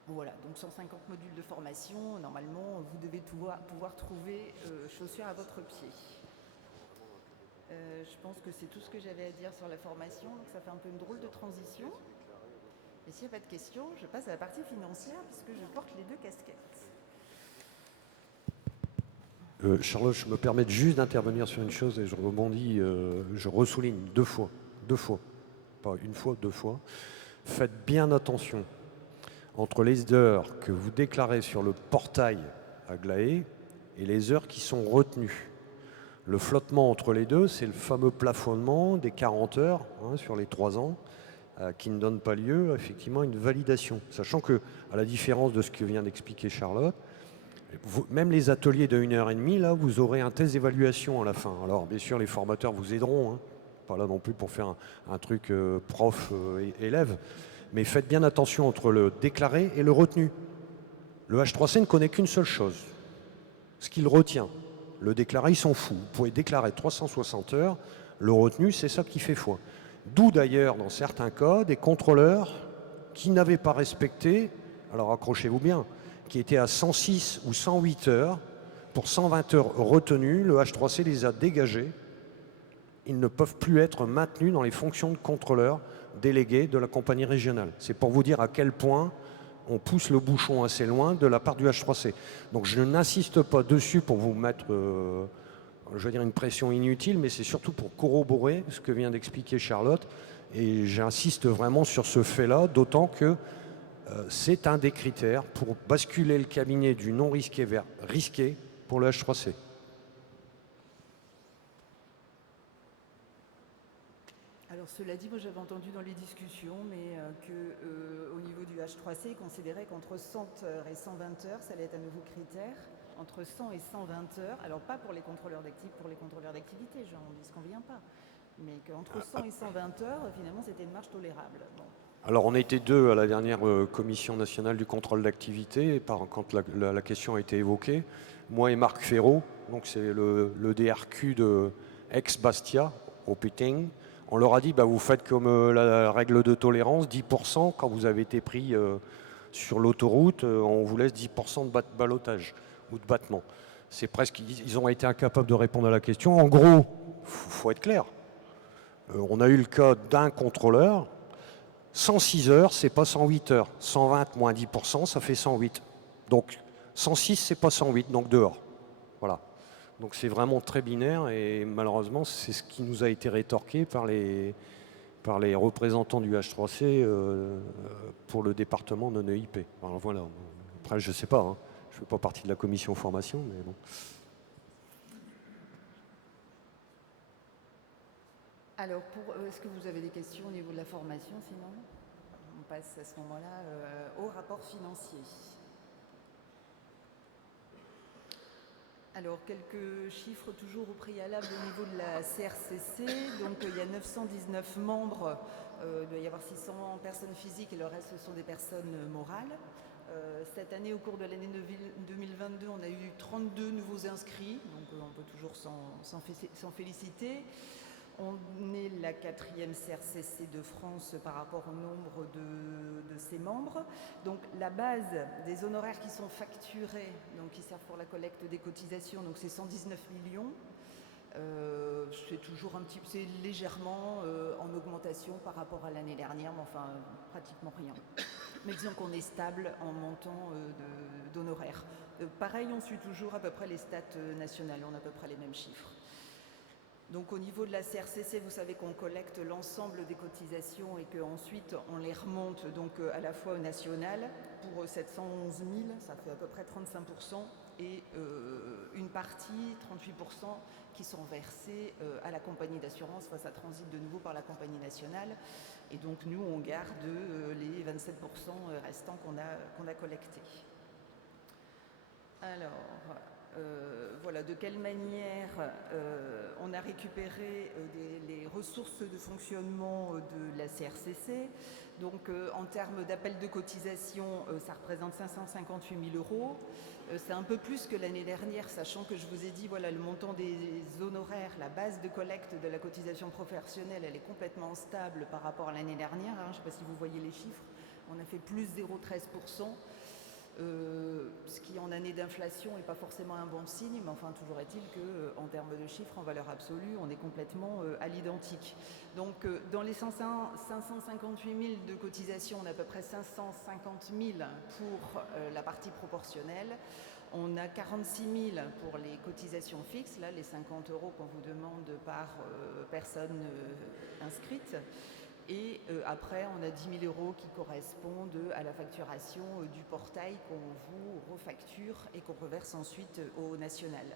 Voilà, donc 150 modules de formation, normalement vous devez pouvoir trouver chaussures à votre pied. Je pense que c'est tout ce que j'avais à dire sur la formation, donc ça fait un peu une drôle de transition. Et s'il n'y a pas de questions, je passe à la partie financière puisque je porte les deux casquettes. Charlotte, je me permets juste d'intervenir sur une chose et je rebondis, je ressouligne deux fois, pas une fois, deux fois. Faites bien attention entre les heures que vous déclarez sur le portail Aglaé et les heures qui sont retenues. Le flottement entre les deux, c'est le fameux plafonnement des 40 heures sur les 3 ans qui ne donne pas lieu effectivement à une validation. Sachant que, à la différence de ce que vient d'expliquer Charlotte, même les ateliers de 1h30, là, vous aurez un test d'évaluation à la fin. Alors, bien sûr, les formateurs vous aideront, pas là non plus pour faire un truc prof-élève, mais faites bien attention entre le déclaré et le retenu. Le H3C ne connaît qu'une seule chose, ce qu'il retient. Le déclaré, il s'en fout. Vous pouvez déclarer 360 heures, le retenu, c'est ça qui fait foi. D'où d'ailleurs, dans certains cas, des contrôleurs qui n'avaient pas respecté, alors accrochez-vous bien, qui étaient à 106 ou 108 heures, pour 120 heures retenues, le H3C les a dégagés. Ils ne peuvent plus être maintenus dans les fonctions de contrôleurs délégués de la compagnie régionale. C'est pour vous dire à quel point on pousse le bouchon assez loin de la part du H3C. Donc je n'insiste pas dessus pour vous mettre, je veux dire, une pression inutile, mais c'est surtout pour corroborer ce que vient d'expliquer Charlotte. Et j'insiste vraiment sur ce fait-là, d'autant que c'est un des critères pour basculer le cabinet du non risqué vers risqué pour le H3C. Alors cela dit, moi j'avais entendu dans les discussions, mais qu'au niveau du H3C, ils considéraient qu'entre 100 heures et 120 heures, ça allait être un nouveau critère, entre 100 et 120 heures, alors pas pour les contrôleurs d'activité, pour les contrôleurs d'activité, on ne disconvient pas, mais qu'entre 100 et 120 heures, finalement, c'était une marge tolérable. Bon. Alors on était deux à la dernière commission nationale du contrôle d'activité, quand la question a été évoquée, moi et Marc Ferraud, donc c'est le DRQ de ex-Bastia, au Péting. On leur a dit, vous faites comme la règle de tolérance, 10%, quand vous avez été pris sur l'autoroute, on vous laisse 10% de ballottage ou de battement. C'est presque, ils ont été incapables de répondre à la question. En gros, faut être clair, on a eu le cas d'un contrôleur, 106 heures, c'est pas 108 heures. 120 moins 10%, ça fait 108. Donc 106, c'est pas 108, donc dehors. Voilà. Donc c'est vraiment très binaire et malheureusement c'est ce qui nous a été rétorqué par les représentants du H3C pour le département non EIP. Alors voilà. Après je sais pas, je ne fais pas partie de la commission formation, mais bon. Alors, est-ce que vous avez des questions au niveau de la formation sinon? On passe à ce moment-là au rapport financier. Alors, quelques chiffres toujours au préalable au niveau de la CRCC. Donc, il y a 919 membres, il doit y avoir 600 personnes physiques et le reste, ce sont des personnes morales. Cette année, au cours de l'année 2022, on a eu 32 nouveaux inscrits, donc on peut toujours s'en féliciter. On est la 4e CRCC de France par rapport au nombre de ses membres. Donc la base des honoraires qui sont facturés, donc qui servent pour la collecte des cotisations, donc c'est 119 millions. C'est toujours c'est légèrement en augmentation par rapport à l'année dernière, mais enfin pratiquement rien. Mais disons qu'on est stable en montant d'honoraires. Pareil, on suit toujours à peu près les stats nationales, on a à peu près les mêmes chiffres. Donc au niveau de la CRCC, vous savez qu'on collecte l'ensemble des cotisations et qu'ensuite on les remonte donc à la fois au national pour 711 000, ça fait à peu près 35%, et une partie, 38%, qui sont versés à la compagnie d'assurance. Enfin, ça transite de nouveau par la compagnie nationale. Et donc nous, on garde les 27% restants qu'on a collectés. Alors, voilà, de quelle manière on a récupéré les ressources de fonctionnement de la CRCC. Donc, en termes d'appel de cotisation, ça représente 558 000 euros. C'est un peu plus que l'année dernière, sachant que je vous ai dit, voilà, le montant des honoraires, la base de collecte de la cotisation professionnelle, elle est complètement stable par rapport à l'année dernière. Hein, je ne sais pas si vous voyez les chiffres. On a fait plus 0,13%. Ce qui en année d'inflation n'est pas forcément un bon signe, mais enfin toujours est-il qu'en termes de chiffres, en valeur absolue, on est complètement à l'identique. Donc dans les 558 000 de cotisation, on a à peu près 550 000 pour la partie proportionnelle. On a 46 000 pour les cotisations fixes, là les 50 € qu'on vous demande par personne inscrite. Et après, on a 10 000 € qui correspondent à la facturation du portail qu'on vous refacture et qu'on reverse ensuite au national.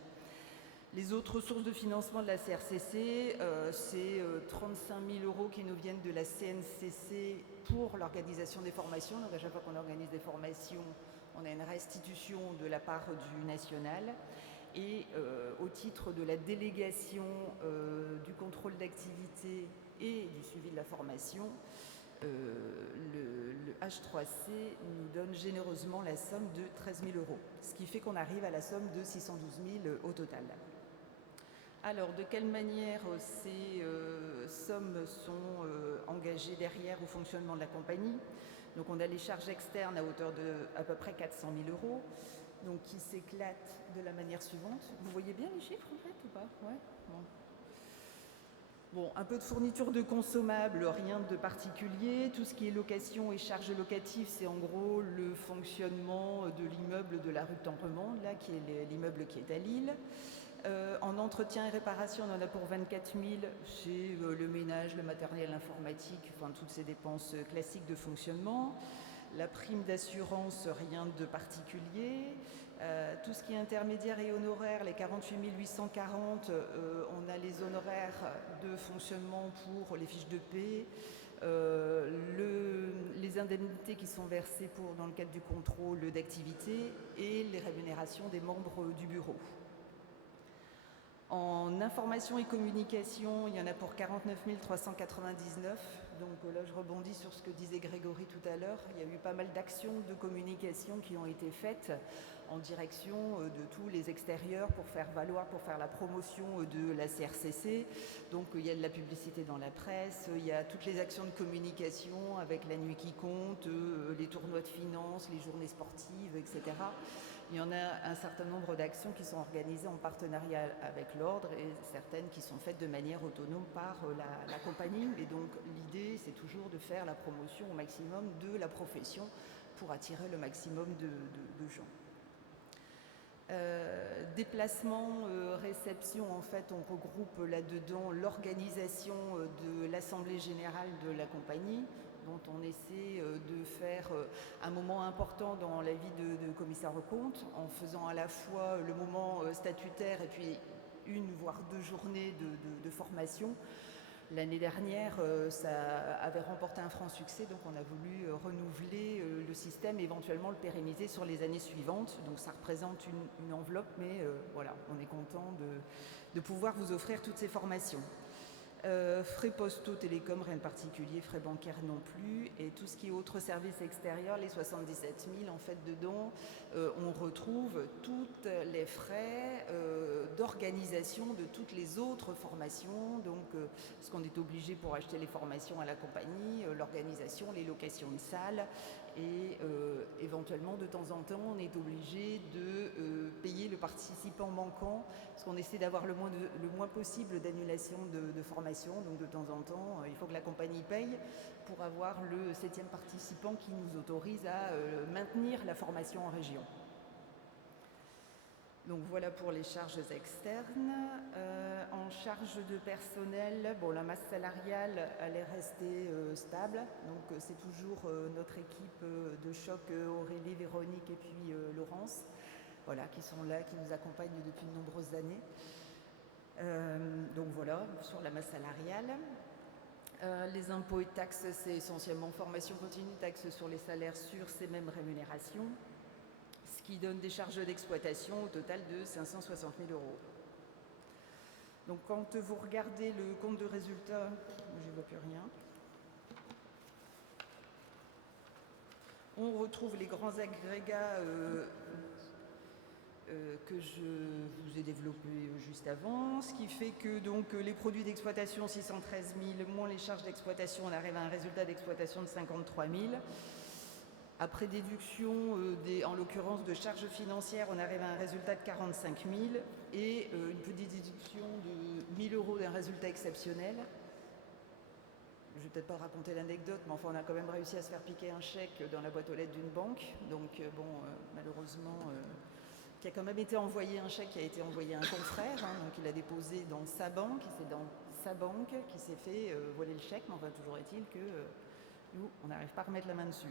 Les autres sources de financement de la CRCC, c'est 35 000 € qui nous viennent de la CNCC pour l'organisation des formations. Donc à chaque fois qu'on organise des formations, on a une restitution de la part du national. Et au titre de la délégation du contrôle d'activité et du suivi de la formation, le H3C nous donne généreusement la somme de 13 000 €, ce qui fait qu'on arrive à la somme de 612 000 au total. Alors, de quelle manière ces sommes sont engagées derrière au fonctionnement de la compagnie? Donc, on a les charges externes à hauteur de à peu près 400 000 €, donc qui s'éclatent de la manière suivante. Vous voyez bien les chiffres en fait ou pas? Ouais. Bon, un peu de fourniture de consommables, rien de particulier. Tout ce qui est location et charges locatives, c'est en gros le fonctionnement de l'immeuble de la rue de Tempermande, là, qui est l'immeuble qui est à Lille. En entretien et réparation, on en a pour 24 000. C'est le ménage, le matériel informatique, enfin toutes ces dépenses classiques de fonctionnement. La prime d'assurance, rien de particulier. Tout ce qui est intermédiaire et honoraire, les 48 840, on a les honoraires de fonctionnement pour les fiches de paie, les indemnités qui sont versées dans le cadre du contrôle d'activité et les rémunérations des membres du bureau. En information et communication, il y en a pour 49 399. Donc là, je rebondis sur ce que disait Grégory tout à l'heure. Il y a eu pas mal d'actions de communication qui ont été faites en direction de tous les extérieurs pour faire la promotion de la CRCC. Donc il y a de la publicité dans la presse, il y a toutes les actions de communication avec la nuit qui compte, les tournois de finances, les journées sportives, etc. Il y en a un certain nombre d'actions qui sont organisées en partenariat avec l'ordre et certaines qui sont faites de manière autonome par la compagnie. Et donc l'idée, c'est toujours de faire la promotion au maximum de la profession pour attirer le maximum de gens. Déplacement, réception, en fait, on regroupe là-dedans l'organisation de l'Assemblée générale de la compagnie, dont on essaie de faire un moment important dans la vie de commissaire aux comptes, en faisant à la fois le moment statutaire et puis une voire deux journées de formation. L'année dernière, ça avait remporté un franc succès, donc on a voulu renouveler le système, éventuellement le pérenniser sur les années suivantes. Donc ça représente une enveloppe, mais voilà, on est content de pouvoir vous offrir toutes ces formations. Frais postaux, télécom, rien de particulier, frais bancaires non plus, et tout ce qui est autres services extérieurs, les 77 000, en fait, dedans, on retrouve tous les frais d'organisation de toutes les autres formations, donc ce qu'on est obligé pour acheter les formations à la compagnie, l'organisation, les locations de salles, et éventuellement, de temps en temps, on est obligé de payer le participant manquant, parce qu'on essaie d'avoir le moins possible d'annulation de formation. Donc de temps en temps, il faut que la compagnie paye pour avoir le 7e participant qui nous autorise à maintenir la formation en région. Donc voilà pour les charges externes. En charge de personnel, bon, la masse salariale, elle est restée stable. Donc c'est toujours notre équipe de choc, Aurélie, Véronique et puis Laurence, voilà, qui sont là, qui nous accompagnent depuis de nombreuses années. Donc voilà, sur la masse salariale. Les impôts et taxes, c'est essentiellement formation continue, taxes sur les salaires sur ces mêmes rémunérations, ce qui donne des charges d'exploitation au total de 560 000 €. Donc quand vous regardez le compte de résultat, je ne vois plus rien, on retrouve les grands agrégats que je vous ai développés juste avant, ce qui fait que donc, les produits d'exploitation 613 000 moins les charges d'exploitation, on arrive à un résultat d'exploitation de 53 000. Après déduction, en l'occurrence de charges financières, on arrive à un résultat de 45 000 et une petite déduction de 1 000 € d'un résultat exceptionnel. Je ne vais peut-être pas raconter l'anecdote, mais enfin on a quand même réussi à se faire piquer un chèque dans la boîte aux lettres d'une banque. Donc malheureusement, qui a quand même été envoyé un chèque qui a été envoyé à un confrère. Donc il a déposé dans sa banque, c'est dans sa banque qui s'est fait voler le chèque. Mais enfin toujours est-il que nous, on n'arrive pas à remettre la main dessus.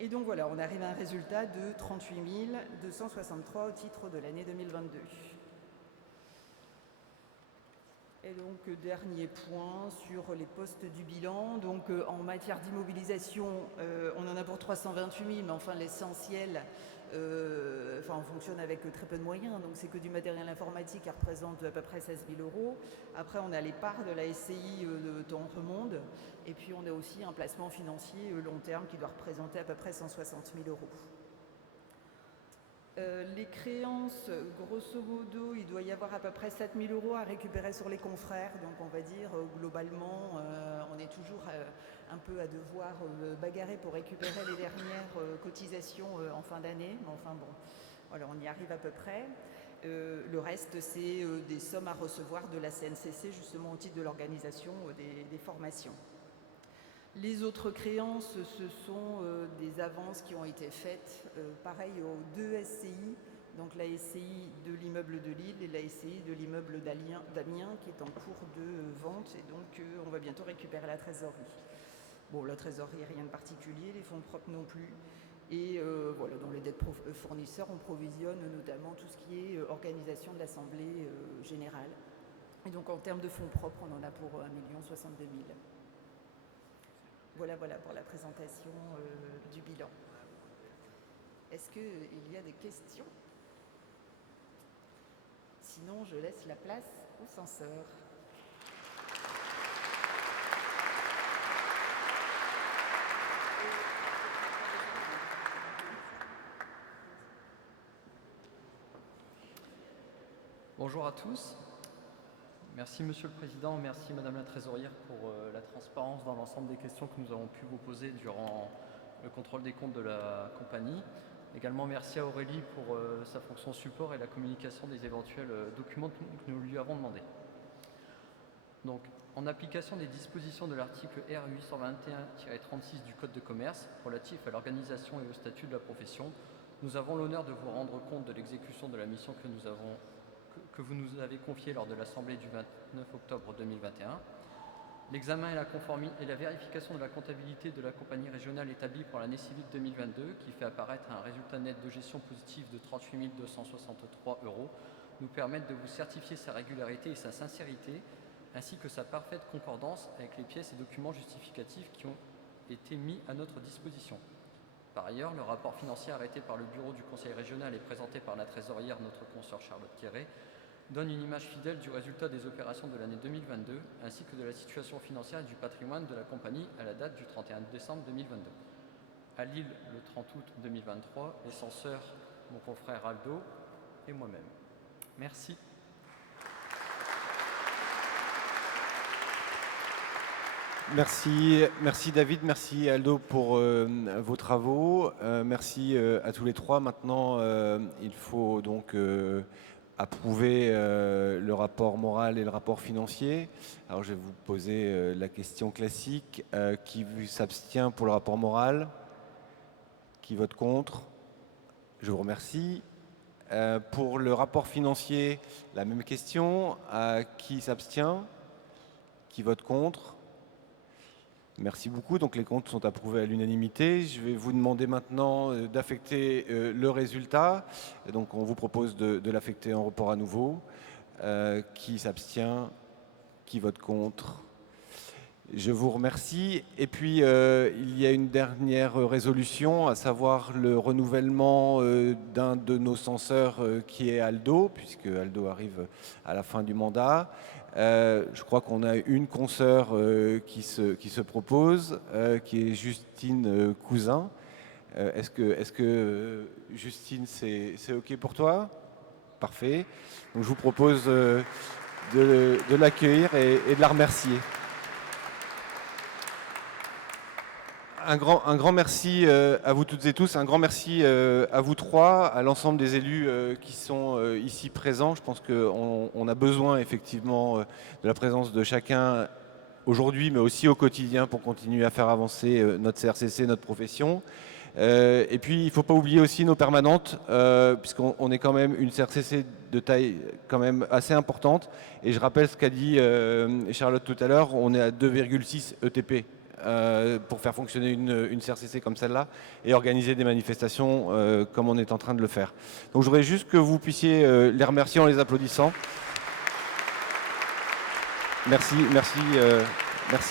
Et donc voilà, on arrive à un résultat de 38 263 au titre de l'année 2022. Et donc, dernier point sur les postes du bilan. Donc, en matière d'immobilisation, on en a pour 328 000, mais enfin, l'essentiel, on fonctionne avec très peu de moyens. Donc, c'est que du matériel informatique qui représente à peu près 16 000 €. Après, on a les parts de la SCI de Tendre-Monde. Et puis, on a aussi un placement financier long terme qui doit représenter à peu près 160 000 €. Les créances, grosso modo, il doit y avoir à peu près 7 000 € à récupérer sur les confrères. Donc on va dire globalement, on est toujours un peu à devoir bagarrer pour récupérer les dernières cotisations en fin d'année. Mais enfin bon, voilà, on y arrive à peu près. Le reste, c'est des sommes à recevoir de la CNCC, justement au titre de l'organisation des formations. Les autres créances, ce sont des avances qui ont été faites, pareil aux deux SCI, donc la SCI de l'immeuble de Lille et la SCI de l'immeuble d'Amiens qui est en cours de vente et donc on va bientôt récupérer la trésorerie. Bon, la trésorerie, rien de particulier, les fonds propres non plus. Et voilà, dans les dettes fournisseurs, on provisionne notamment tout ce qui est organisation de l'Assemblée générale. Et donc en termes de fonds propres, on en a pour 1 062 000. Voilà pour la présentation du bilan. Est-ce qu'il y a des questions? Sinon, je laisse la place au censeur. Bonjour à tous. Merci Monsieur le Président, merci Madame la Trésorière pour la transparence dans l'ensemble des questions que nous avons pu vous poser durant le contrôle des comptes de la compagnie. Également merci à Aurélie pour sa fonction support et la communication des éventuels documents que nous lui avons demandés. Donc, en application des dispositions de l'article R 821-36 du Code de commerce relatif à l'organisation et au statut de la profession, nous avons l'honneur de vous rendre compte de l'exécution de la mission que vous nous avez confiée lors de l'Assemblée du 29 octobre 2021. L'examen et la vérification de la comptabilité de la compagnie régionale établie pour l'année civile 2022, qui fait apparaître un résultat net de gestion positif de 38 263 € nous permettent de vous certifier sa régularité et sa sincérité, ainsi que sa parfaite concordance avec les pièces et documents justificatifs qui ont été mis à notre disposition. Par ailleurs, le rapport financier arrêté par le bureau du Conseil régional et présenté par la trésorière, notre consoeur Charlotte Thierret, donne une image fidèle du résultat des opérations de l'année 2022, ainsi que de la situation financière et du patrimoine de la compagnie à la date du 31 décembre 2022. À Lille, le 30 août 2023, les censeurs, mon confrère Aldo et moi-même. Merci. Merci David, merci Aldo pour vos travaux. Merci à tous les trois. Maintenant, il faut donc approuver le rapport moral et le rapport financier. Alors je vais vous poser la question classique. Qui s'abstient pour le rapport moral? Qui vote contre? Je vous remercie. Pour le rapport financier, la même question. Qui s'abstient? Qui vote contre? Merci beaucoup. Donc les comptes sont approuvés à l'unanimité. Je vais vous demander maintenant d'affecter le résultat. Donc on vous propose de l'affecter en report à nouveau. Qui s'abstient? Qui vote contre? Je vous remercie. Et puis, il y a une dernière résolution, à savoir le renouvellement d'un de nos censeurs qui est Aldo, puisque Aldo arrive à la fin du mandat. Je crois qu'on a une consoeur qui se propose, qui est Justine Cousin. Est-ce que Justine, c'est OK pour toi? Parfait. Donc, je vous propose de l'accueillir et de la remercier. Un grand merci à vous toutes et tous, un grand merci à vous trois, à l'ensemble des élus qui sont ici présents. Je pense qu'on a besoin effectivement de la présence de chacun aujourd'hui, mais aussi au quotidien pour continuer à faire avancer notre CRCC, notre profession. Et puis il ne faut pas oublier aussi nos permanentes, puisqu'on est quand même une CRCC de taille quand même assez importante. Et je rappelle ce qu'a dit Charlotte tout à l'heure, on est à 2,6 ETP. Pour faire fonctionner une CRCC comme celle-là et organiser des manifestations comme on est en train de le faire. Donc je voudrais juste que vous puissiez les remercier en les applaudissant. Merci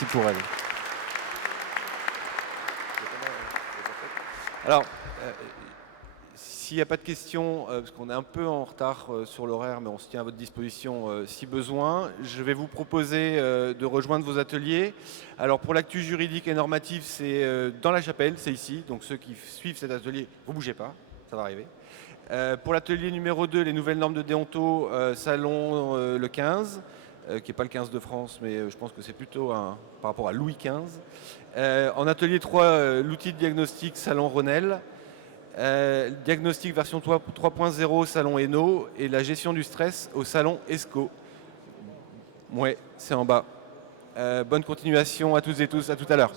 pour elles. Alors, s'il n'y a pas de questions, parce qu'on est un peu en retard sur l'horaire, mais on se tient à votre disposition si besoin, je vais vous proposer de rejoindre vos ateliers. Alors pour l'actu juridique et normative, c'est dans la chapelle, c'est ici. Donc ceux qui suivent cet atelier, vous ne bougez pas, ça va arriver. Pour l'atelier numéro 2, les nouvelles normes de déonto, salon le 15, qui n'est pas le 15 de France, mais je pense que c'est plutôt par rapport à Louis XV. En atelier 3, l'outil de diagnostic, salon Ronel. Diagnostic version 3.0 salon Eno et la gestion du stress au salon ESCO. Ouais, c'est en bas. Bonne continuation à toutes et tous, à tout à l'heure.